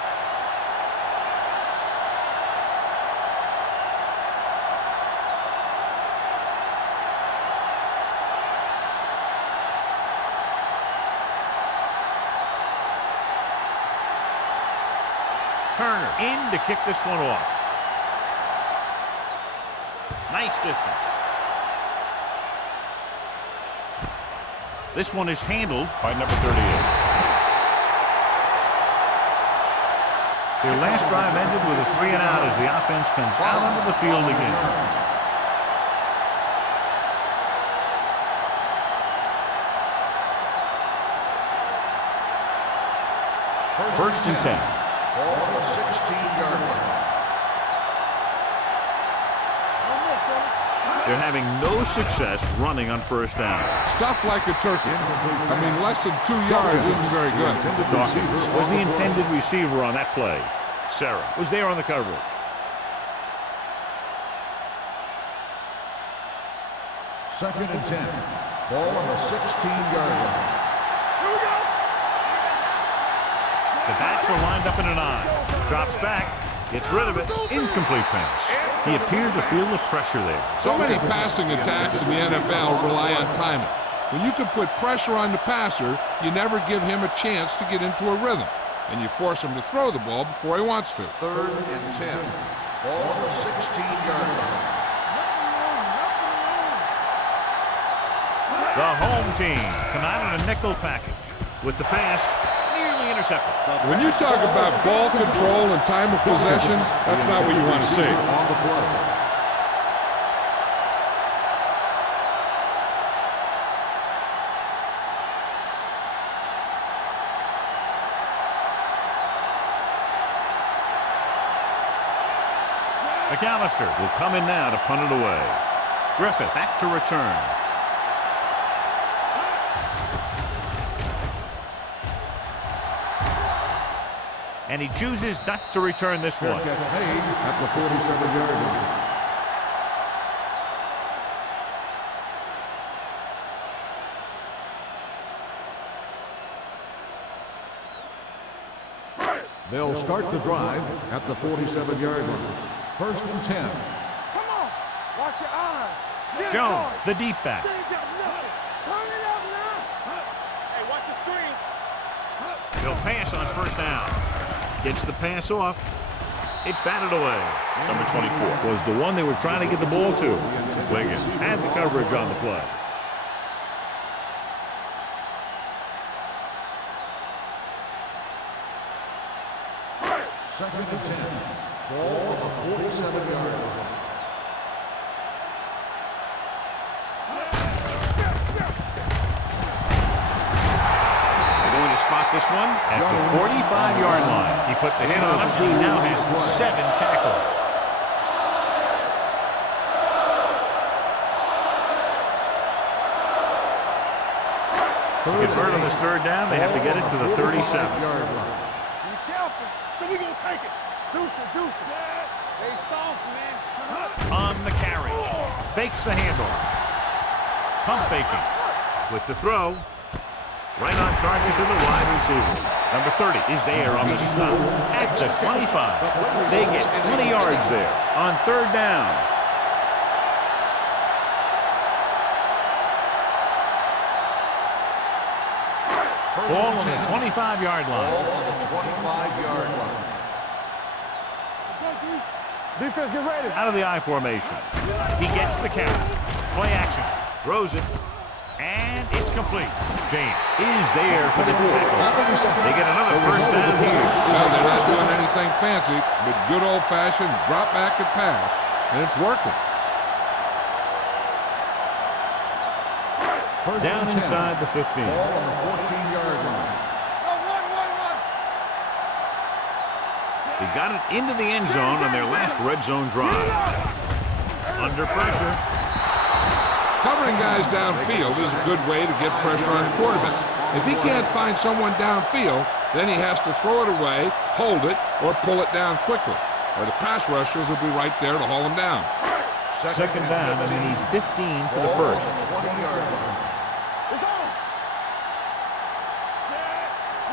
Turner in to kick this one off. Nice distance. This one is handled by number 38. Their last drive ended with a 3-and-out as the offense comes out onto the field again. First and 10. Ball on the 16-yard line. They're having no success running on first down. Stuff like a turkey. I mean, less than 2 yards isn't very good. Dawkins was the intended receiver on that play. Sarah was there on the coverage. Second and 10. Ball on the 16-yard line. The backs are lined up in an I. Drops back. Gets rid of it. Incomplete pass. He appeared to feel the pressure there. So many passing attacks in the NFL rely on timing. When you can put pressure on the passer, you never give him a chance to get into a rhythm, and you force him to throw the ball before he wants to. Third and 10. Ball on the 16-yard line. The home team come out in a nickel package with the pass nearly intercepted. When you talk about ball control and time of possession, that's not what you want to see. On the play. McAllister will come in now to punt it away. Griffith back to return. And he chooses not to return this one. Catch made at the 47-yard line. They'll start the drive at the 47-yard line. First and 10. Come on. Watch your eyes. Get Jones, it, the deep back. They got nothing. Turn it up now. Hey, watch the screen. He'll pass on first down. Gets the pass off. It's batted away. Number 24 was the one they were trying to get the ball to. Wiggins had the coverage on the play. Second and 10. Ball on the 47-yard line. Spot this one at the 45-yard line. He put the hit on him, and he now has 7 tackles. To convert on this third down, they have to get it to the 37-yard line. Be careful. So we gonna take it. Deuce. Hey, soft, man. On the carry. Fakes the handle. Pump faking. With the throw. Right on target to the wide receiver. Number 30 is there on the stop at the 25. They get 20 yards there on third down. Ball on the 25-yard line. Ball on the 25-yard line. Defense, get ready. Out of the I formation. He gets the carry. Play action. Throws it. And it's complete. James is there for the tackle. They get another first down here. Well, they're not doing anything fancy, but good old-fashioned drop back and pass, and it's working. Down inside the 15. Ball on the 14-yard line. They got it into the end zone on their last red zone drive. Under pressure. Covering guys downfield is a good way to get pressure on the quarterback. If he can't find someone downfield, then he has to throw it away, hold it, or pull it down quickly. Or the pass rushers will be right there to haul him down. Second down, and he needs 15 for the first. 20-yard line. It's on.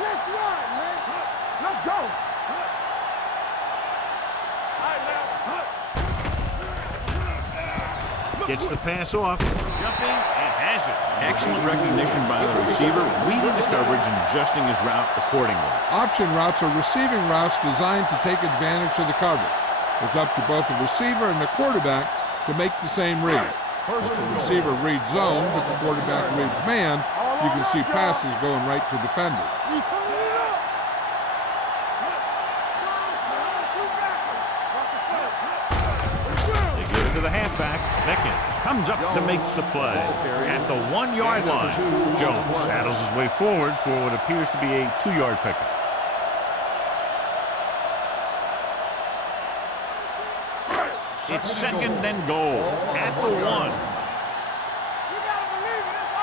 Let's run, man. Let's go. Gets the pass off. Jumping and has it. Excellent recognition by the receiver, reading the coverage and adjusting his route accordingly. Option routes are receiving routes designed to take advantage of the coverage. It's up to both the receiver and the quarterback to make the same read. If the receiver reads zone, but the quarterback reads man, you can see passes going right to defenders. We turn it up. They give it to the halfback. Mickens comes up to make the play. At the 1-yard line, Jones saddles his way forward for what appears to be a 2-yard pickup. It's second and goal at the 1. You gotta believe it. It's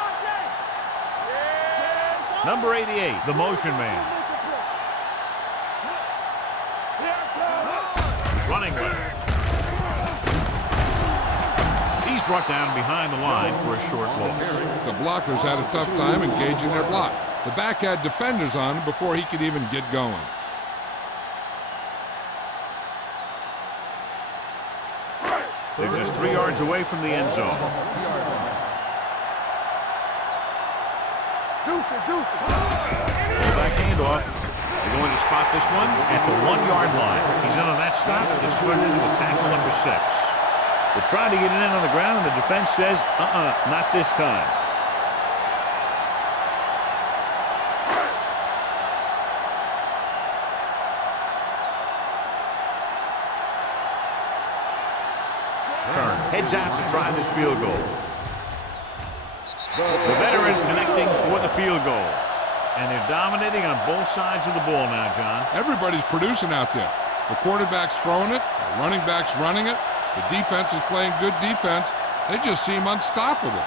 RJ. Number 88, the motion man. Running left. He's brought down behind the line for a short loss. The blockers had a tough time engaging their block. The back had defenders on him before he could even get going. They're just 3 yards away from the end zone. Back handoff. They're going to spot this one at the 1-yard line. He's in on that stop. It's turned into a tackle number 6. They're trying to get it in on the ground, and the defense says, not this time. Turn heads out to try this field goal. The veteran connecting for the field goal. And they're dominating on both sides of the ball now, John. Everybody's producing out there. The quarterback's throwing it, the running back's running it, the defense is playing good defense. They just seem unstoppable.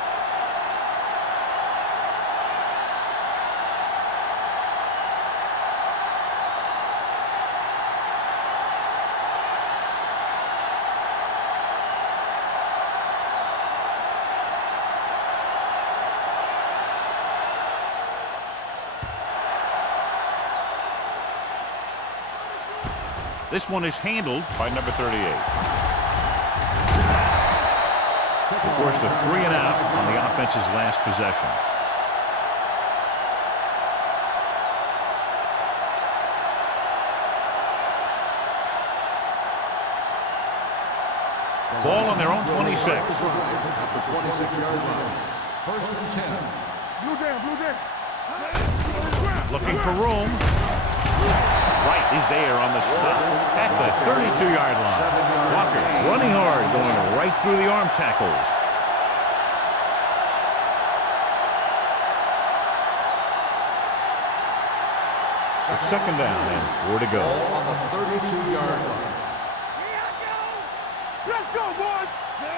This one is handled by number 38. Forced a 3 and out on the offense's last possession. Ball on their own 26. At the 26-yard line. First and 10. Blue down. Looking for room. Right is there on the stop at the 32-yard line. Walker running hard, going right through the arm tackles. It's second down and 4 to go. On the 32-yard line. Let's go, boys.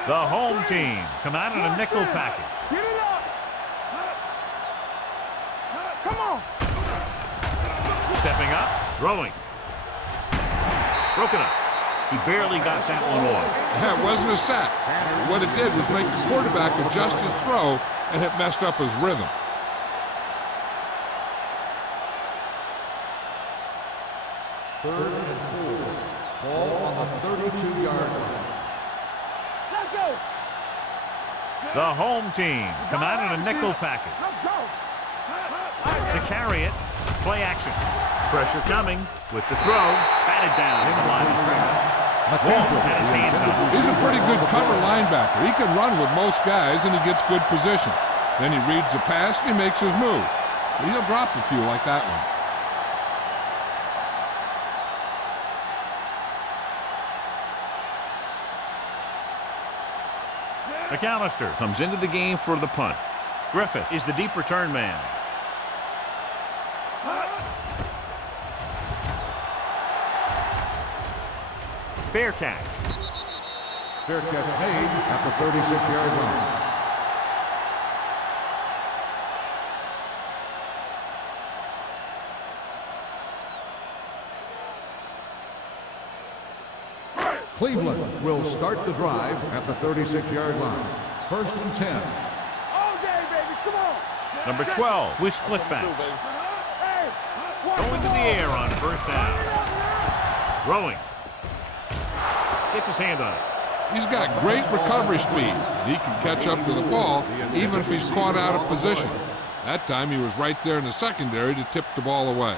The home team come out in a nickel package. Get it up. Come on. Stepping up, throwing. Broken up. He barely got that one off. That wasn't a sack. What it did was make the quarterback adjust his throw, and it messed up his rhythm. Third and 4. Ball on the 32-yard line. Let's go. The home team come out in a nickel package. Let's go. To carry it, play action. Pressure coming with the throw. Batted down in the line of scrimmage. Walt had his hands on it. He's a pretty good cover linebacker. He can run with most guys, and he gets good position. Then he reads the pass, and he makes his move. He'll drop a few like that one. McAllister comes into the game for the punt. Griffith is the deep return man. Fair catch. Fair catch made at the 36-yard line. Cleveland will start the drive at the 36-yard line. First and 10. All day, baby. Come on. Number 12 with split backs. Hey, watch Going to the air on first down. Throwing. Gets his hand on it. He's got great recovery speed. He can catch up to the ball even if he's caught out of position. That time he was right there in the secondary to tip the ball away.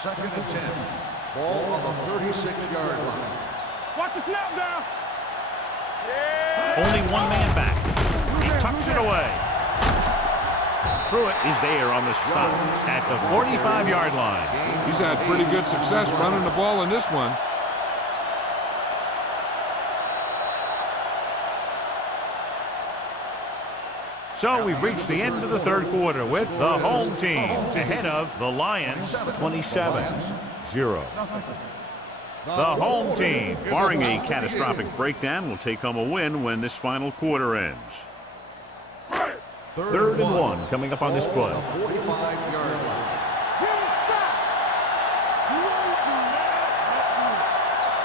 Second and 10. Ball on the 36-yard line. Watch the snap down. Only one man back. He tucks it away. Pruitt is there on the stop at the 45-yard line. He's had pretty good success running the ball in this one. So we've reached the end of the third quarter with the home team ahead of the Lions 27-0. The home team, barring a catastrophic breakdown, will take home a win when this final quarter ends. Third and 1 coming up on this play. 45-yard line.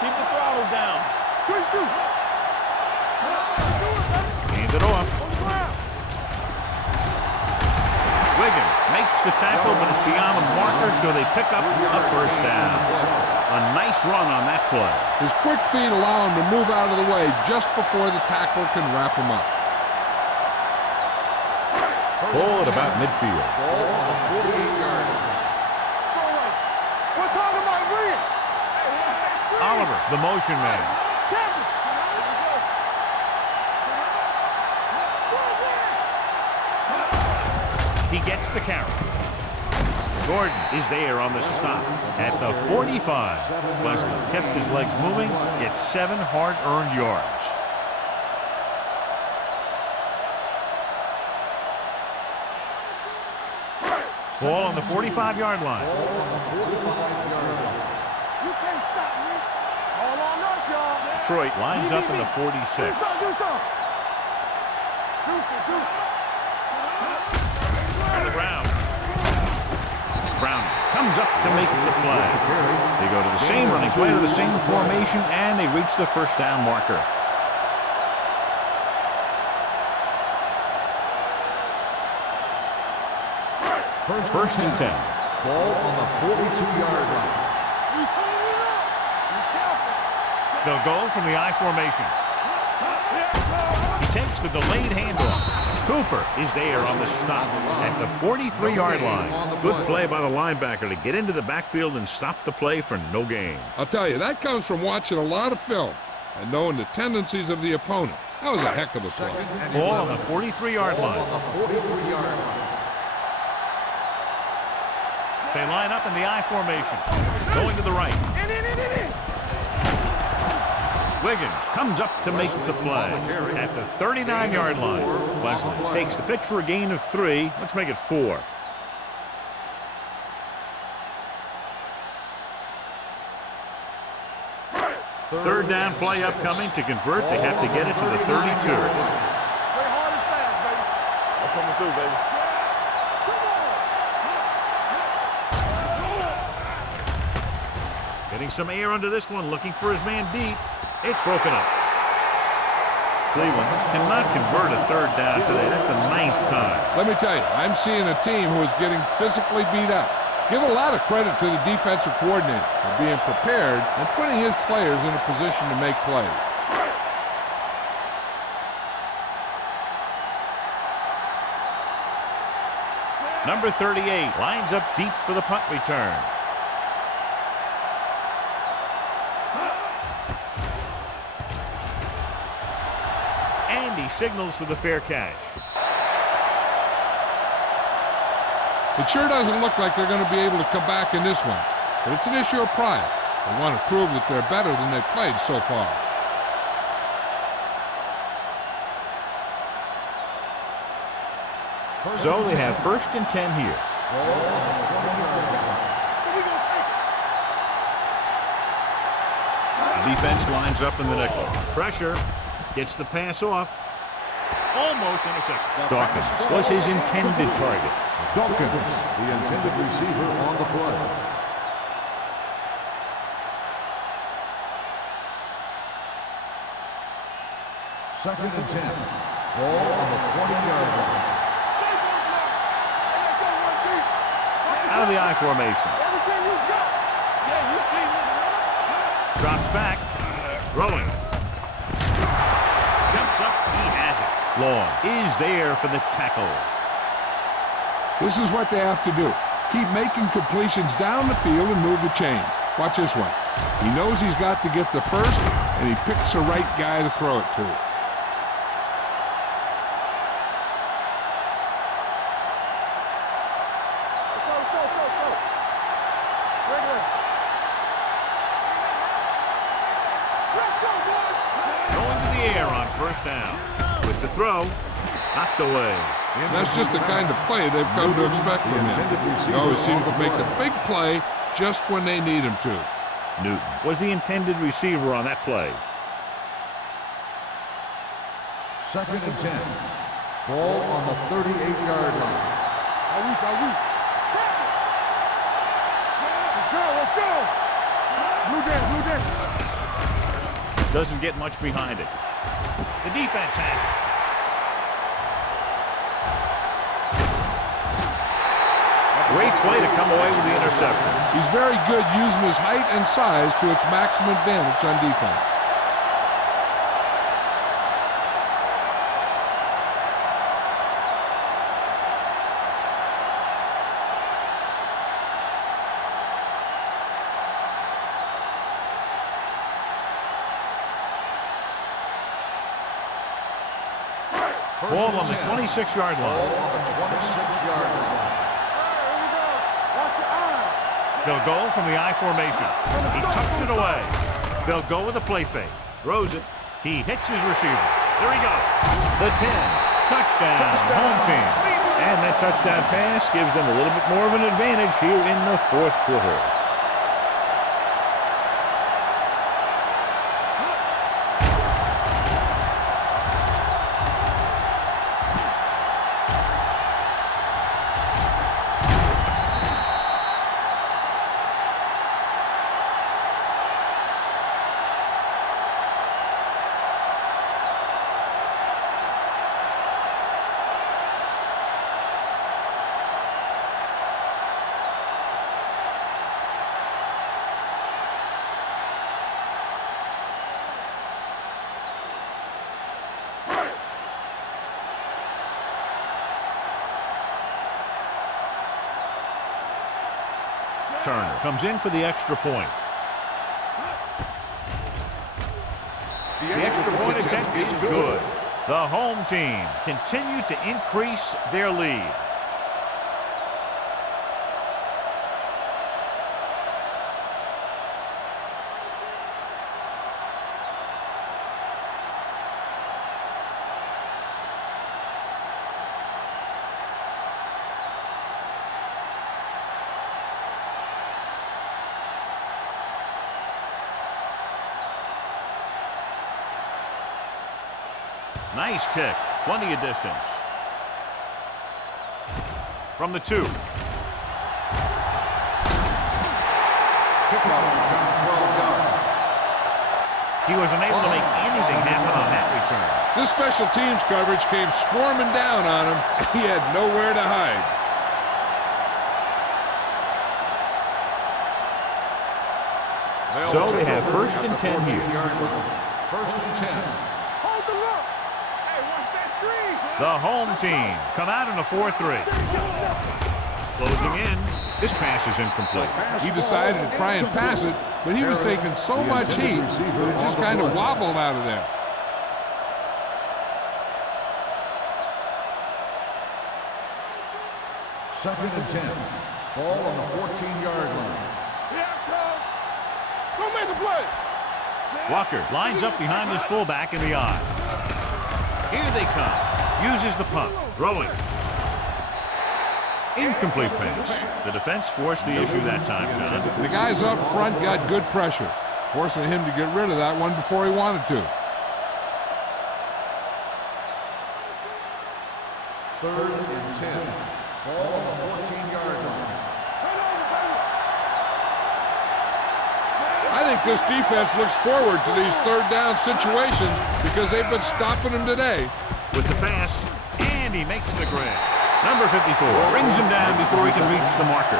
Keep the throttle down. Good shoot. Hand it off. Wiggins makes the tackle, but it's beyond the marker, so they pick up a first down. A nice run on that play. His quick feet allow him to move out of the way just before the tackle can wrap him up. Ball at about midfield. Ball on the 48-yard line. We're talking about Reed. Oliver, the motion man. He gets the carry. Gordon is there on the stop at the 45. Wesley kept his legs moving, gets 7 hard-earned yards. Ball on the 45-yard line. Ball on the 45-yard line. You can't stop me. All on us, y'all. Detroit lines up in the 46. Do something. Do something. To the ground. Brown comes up to make the play. They go to the same running play, to the same formation, and they reach the first down marker. First and 10. Ball on the 42-yard line. They'll go from the I formation. He takes the delayed handoff. Cooper is there on the stop at the 43-yard line. Good play by the linebacker to get into the backfield and stop the play for no gain. I'll tell you, that comes from watching a lot of film and knowing the tendencies of the opponent. That was a heck of a play. Ball on the 43-yard line. On the 43-yard line. They line up in the I formation. Going to the right. In. Wiggins comes up to make the play at the 39-yard line. Wesley takes the pitch for a gain of 3. Let's make it 4. Third down play upcoming. To convert, they have to get it to the 32. Play hard and fast, baby. I'm coming through, baby. Getting some air under this one, looking for his man deep. It's broken up. Cleveland cannot convert a third down today. That's the 9th time. Let me tell you, I'm seeing a team who is getting physically beat up. Give a lot of credit to the defensive coordinator for being prepared and putting his players in a position to make plays. Number 38 lines up deep for the punt return. And he signals for the fair catch. It sure doesn't look like they're going to be able to come back in this one, but it's an issue of pride. They want to prove that they're better than they've played so far. So they have 1st and 10 here. The defense lines up in the nickel. Pressure. Gets the pass off. Almost intercepted. Dawkins was his intended target. Dawkins, the intended receiver on the play. Second and 10. Ball on the 20-yard line. Out of the I formation. Everything you got. Yeah, you see me. Drops back. Throwing. Jumps up. He has it. Long is there for the tackle. This is what they have to do. Keep making completions down the field and move the chains. Watch this one. He knows he's got to get the first, and he picks the right guy to throw it to. Going to the air on 1st down. With the throw, knocked away. That's just the kind of play they've come to expect from him. He always seems to make the big play just when they need him to. Newton was the intended receiver on that play. Second and 10. Ball on the 38-yard line. Let's go. Blue down. Doesn't get much behind it. The defense has it. Great play to come away with the interception. He's very good using his height and size to its maximum advantage on defense. Ball on the 26-yard line. Ball on the 26-yard line. They'll go from the I formation. He tucks it away. They'll go with a play fake. Throws it. He hits his receiver. There he goes. The 10. Touchdown. Home team. And that touchdown pass gives them a little bit more of an advantage here in the 4th quarter. Turner comes in for the extra point. The extra point attempt is good. The home team continue to increase their lead. Nice kick. Plenty of distance. From the 2. Kickoff return 12 yards. He was unable to make anything happen on that return. This special teams coverage came swarming down on him, and he had nowhere to hide. So they have 1st and 10 here. 1st and 10. Hold the look. Hey, watch that screen. The home team come out in a 4-3. Closing in. This pass is incomplete. He decided to try and pass it, but he was taking so much heat that it just kind of wobbled out of there. Second and 10. Ball on the 14-yard line. Here it comes. Go make the play. Walker lines up behind his fullback in the eye. Here they come. Uses the pump. Throwing. Incomplete pass. The defense forced the issue that time, John. The guys up front got good pressure, forcing him to get rid of that one before he wanted to. 3rd and 10. Ball on the 14-yard line. I think this defense looks forward to these 3rd down situations because they've been stopping them today. With the pass, and he makes the grab. Number 54 brings him down before he can reach the marker.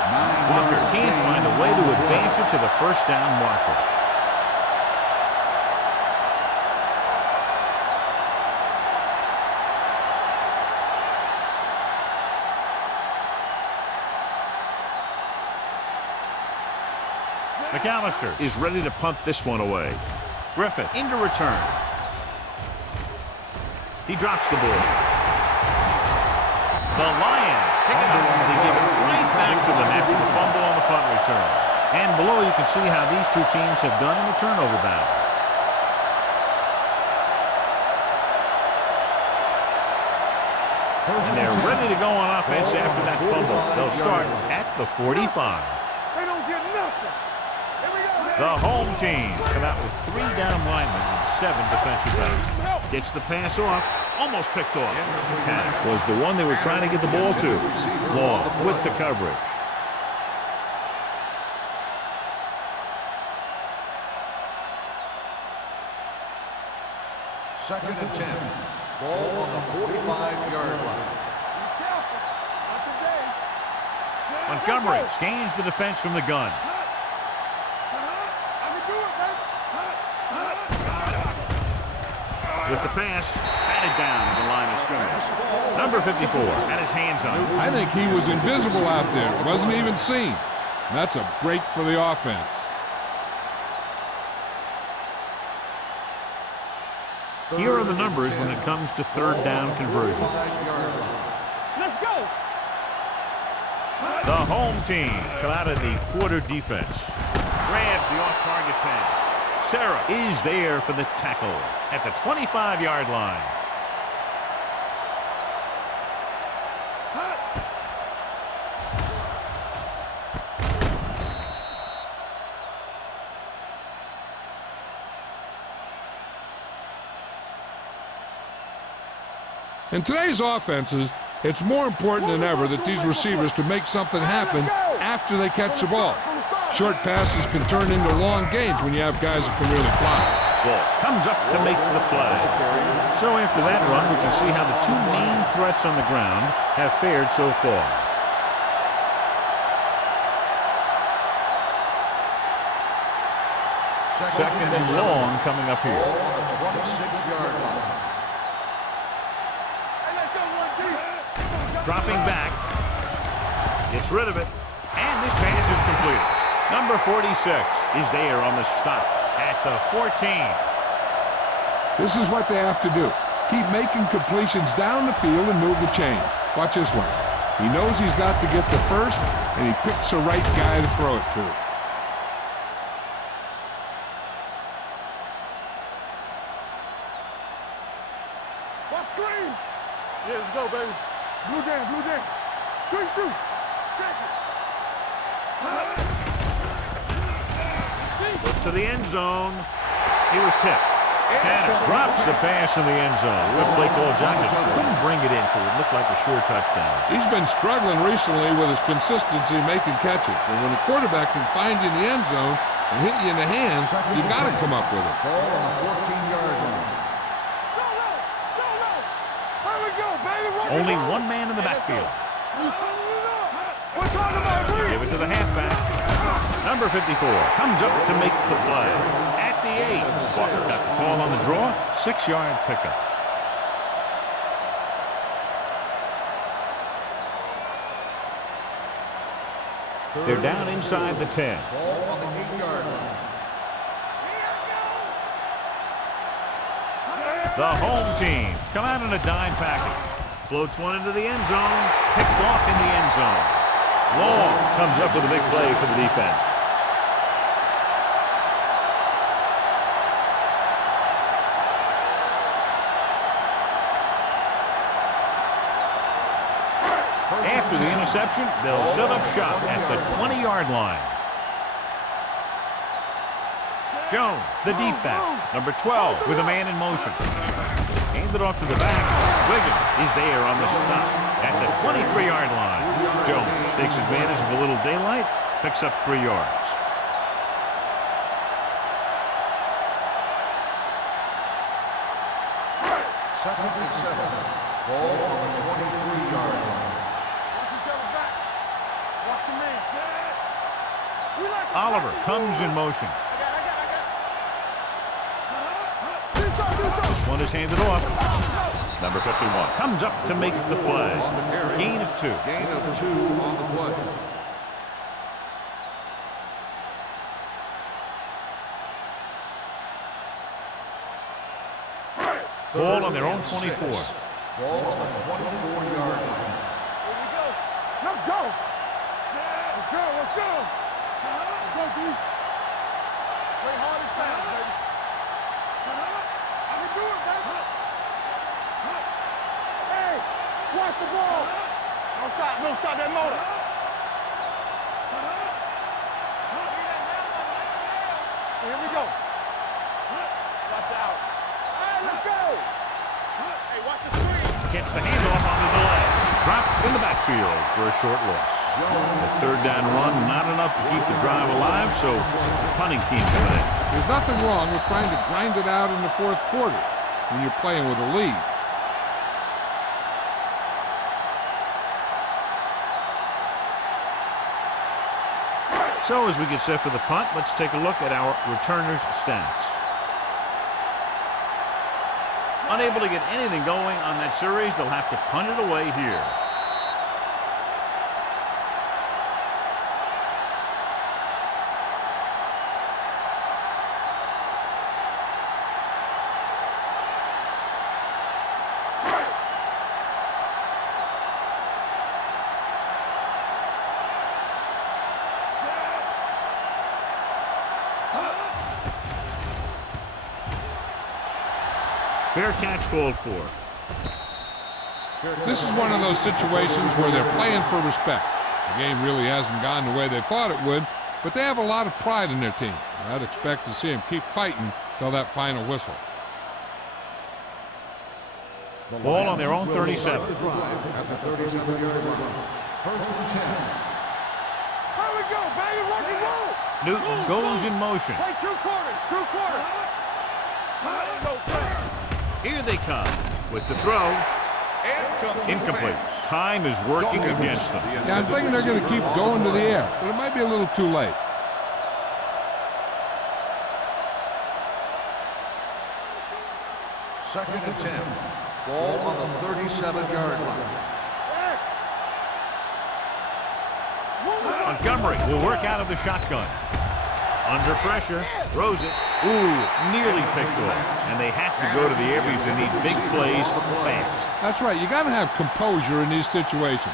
Walker can't find a way to advance it to the 1st down marker. McAllister is ready to punt this one away. Griffith into return. He drops the ball. The Lions pick it up. They give it right back to the net with a fumble on the punt return. And below you can see how these two teams have done in the turnover battle. And they're ready to go on offense after that fumble. They'll start at the 45. They don't get nothing. Here we go. The home team come out with 3 down linemen and 7 defensive backs. Gets the pass off. Almost picked off. Tack was the one they were trying to get the ball to. Long with the coverage. Second and 10. Ball on the 45-yard line. Be careful. Not today. Montgomery scans the defense from the gun. I can do it, man. With the pass, batted down at the line of scrimmage. Number 54 had his hands on it. I think he was invisible out there. Wasn't even seen. And that's a break for the offense. Here are the numbers when it comes to 3rd down conversions. Let's go. The home team come out of the quarter defense. Grabs the off-target pass. Sarah is there for the tackle at the 25-yard line. In today's offenses, it's more important than ever that these receivers to make something happen after they catch the ball. Short passes can turn into long gains when you have guys that can really fly. Walsh comes up to make the play. So after that run, we can see how the 2 main threats on the ground have fared so far. Second and long coming up here. Ball on the 26-yard line. Hey, let's go one deep. Dropping back. Gets rid of it. And this pass is completed. Number 46 is there on the stop at the 14. This is what they have to do. Keep making completions down the field and move the chains. Watch this one. He knows he's got to get the first, and he picks the right guy to throw it to. What screen? Yeah, let's go, baby. Blue game, blue game. Quick shoot. Check it. Look to the end zone. He was tipped. And it drops the pass in the end zone. Good play call. John just couldn't bring it in for what looked like a sure touchdown. He's been struggling recently with his consistency making catches. And when a quarterback can find you in the end zone and hit you in the hands, you got to come up with it. Ball on the 14-yard line. There we go, baby. Only one man in the backfield. We're talking about three. Give it to the halfback. Number 54 comes up to make the play. At the 8, Walker got the call on the draw. 6-yard pickup. They're down inside the 10. Ball on the 8-yard line. The home team come out in a dime package. Floats one into the end zone. Picked off in the end zone. Long comes up with a big play for the defense. After the interception, they'll set up shop at the 20-yard line. Jones, the deep back, number 12, with a man in motion. Handed off to the back. Wiggins is there on the stop at the 23-yard line. Jones takes advantage of a little daylight, picks up 3 yards. Second and 7. Ball on the 23-yard line. Watch each other back. Watch your man. We like to Oliver practice comes in rules. motion. I This one is handed off. Number 51 comes up to make the play. On the carry. Gain of 2. Gain of 2 on the play. Ball on their own 24. Ball on the 24-yard line. Here we go. Let's go. Let's go. Let's go. Let's go, D. Play hard and fast, baby. I can do it, baby. Hey, watch the ball. Don't stop. Don't stop that motor. Here we go. Watch out. Hey, let's go. Hey, watch the screen. Gets the handoff on the delay. Dropped in the backfield for a short loss. The third down run, not enough to keep the drive alive, so the punting team coming in. There's nothing wrong with trying to grind it out in the fourth quarter when you're playing with a lead. So as we get set for the punt, let's take a look at our returners' stats. Unable to get anything going on that series, they'll have to punt it away here. Fair catch called for. This is one of those situations where they're playing for respect. The game really hasn't gone the way they thought it would, but they have a lot of pride in their team. I'd expect to see them keep fighting till that final whistle. Ball on their own 37. At the 37-yard line. First and 10. Here we go, baby. Rock and roll. Newton goes in motion. Play 2 quarters. 2 quarters. Go, play. Here they come with the throw. Incomplete. Time is working against them. Yeah, I'm thinking they're going to keep going to the air, but it might be a little too late. Second and 10. Ball on the 37-yard line. Montgomery will work out of the shotgun. Under pressure, throws it. Ooh, nearly picked off. And they have to go to the air because they need big plays fast. That's right. You got to have composure in these situations.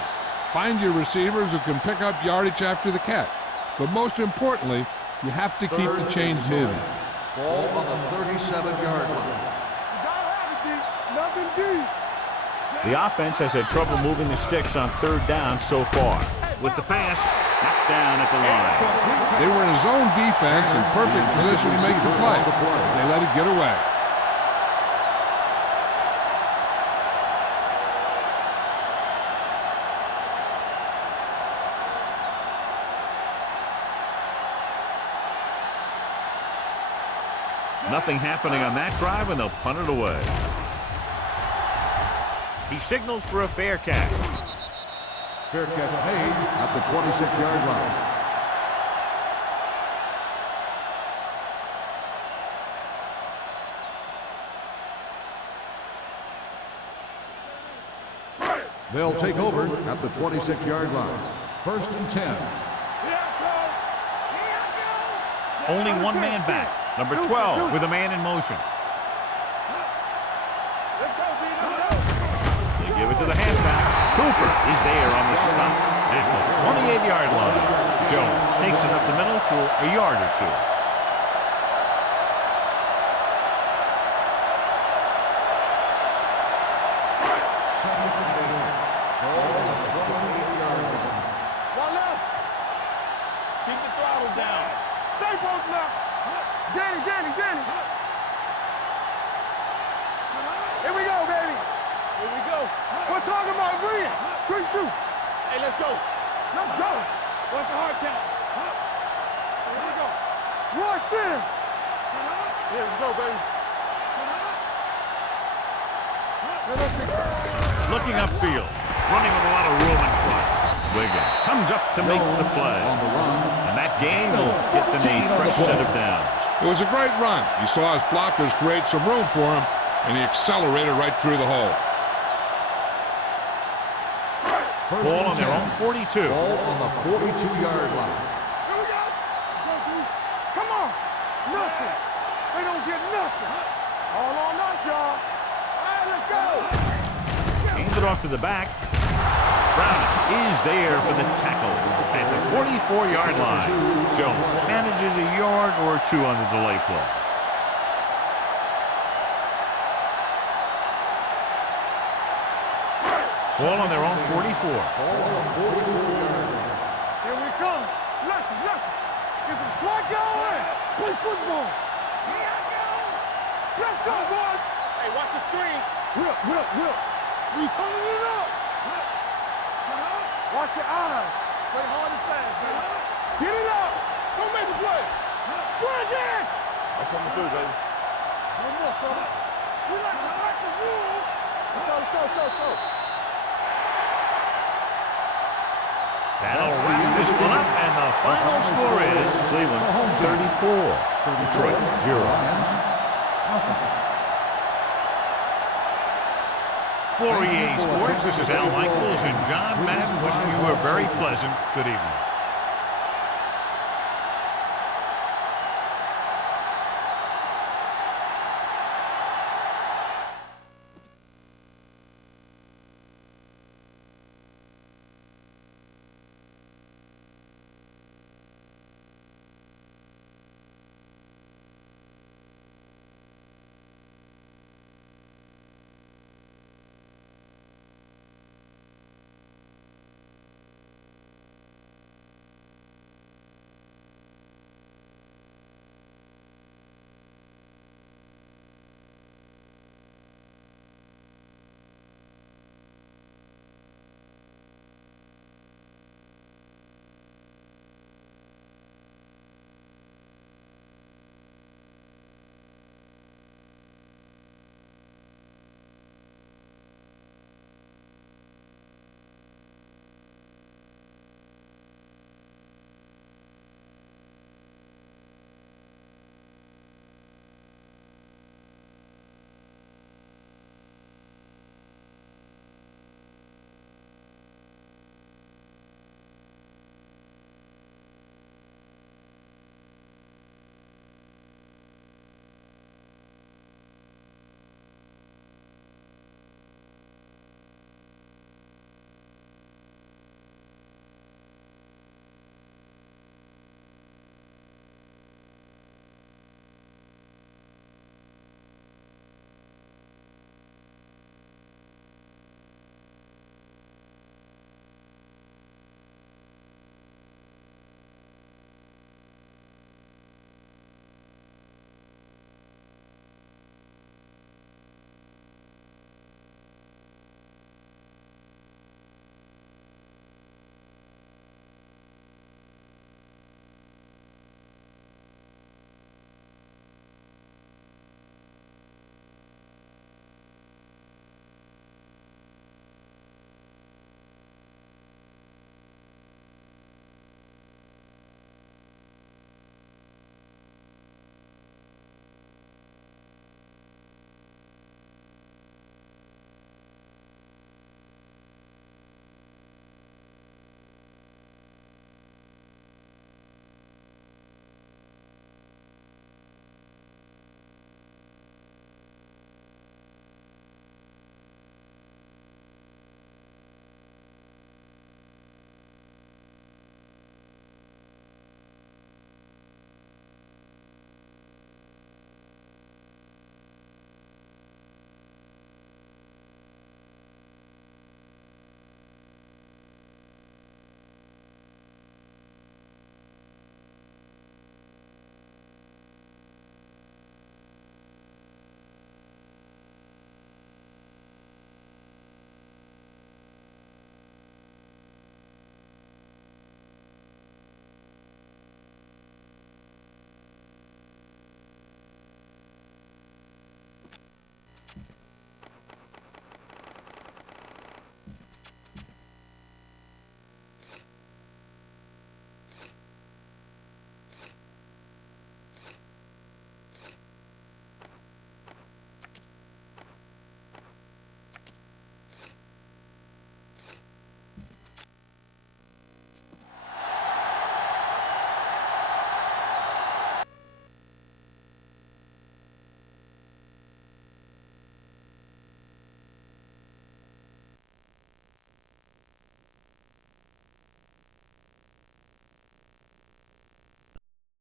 Find your receivers who can pick up yardage after the catch. But most importantly, you have to keep the chains moving. Ball on the 37-yard line. Nothing deep. The offense has had trouble moving the sticks on third down so far. With the pass, knocked down at the line. They were in a zone defense in perfect position to make the play. They let it get away. Nothing happening on that drive, and they'll punt it away. He signals for a fair catch. Fair catch made at the 26-yard line. They'll take over at the 26-yard line. 1st and 10. Only one man back. Number 12 with a man in motion. They give it to the halfback. Cooper is there on the stop at the 28-yard line. Jones takes it up the middle for a yard or two. Here we go, baby. Here we go. We're talking about Green. Green shoot. Hey, let's go. Let's go. What's the hard count? Here we go. Rush in. Here we go, baby. Looking upfield. Running with a lot of room in front. Wiggins comes up to make the play. On the run. And that gain will get them a fresh set of downs. It was a great run. He saw his blockers create some room for him, and he accelerated right through the hole. Ball on their own 42. Ball on the 42-yard line. Here we go. Come on. Nothing. They don't get nothing. All on us, y'all. All right, let's go. Hands it off to the back. Brown is there for the tackle at the 44-yard line. Jones manages a yard or two on the delay play. Ball on their own 44. Ball on the 44-yard line. Here we come. Lucky. Get some slot going. Play football. Let's go, boys. Hey, watch the screen. Will. We turning it up. Watch your eyes. Play hard and fast, baby. Get it up. Don't make the play. Bring it. That's coming through, baby. One more, fella. We like to break the rules. Let's go. That'll wrap this one up, and the final score is Cleveland 34, Detroit 0. For EA Sports, this is Al Michaels and John Madden wishing you a very pleasant good evening.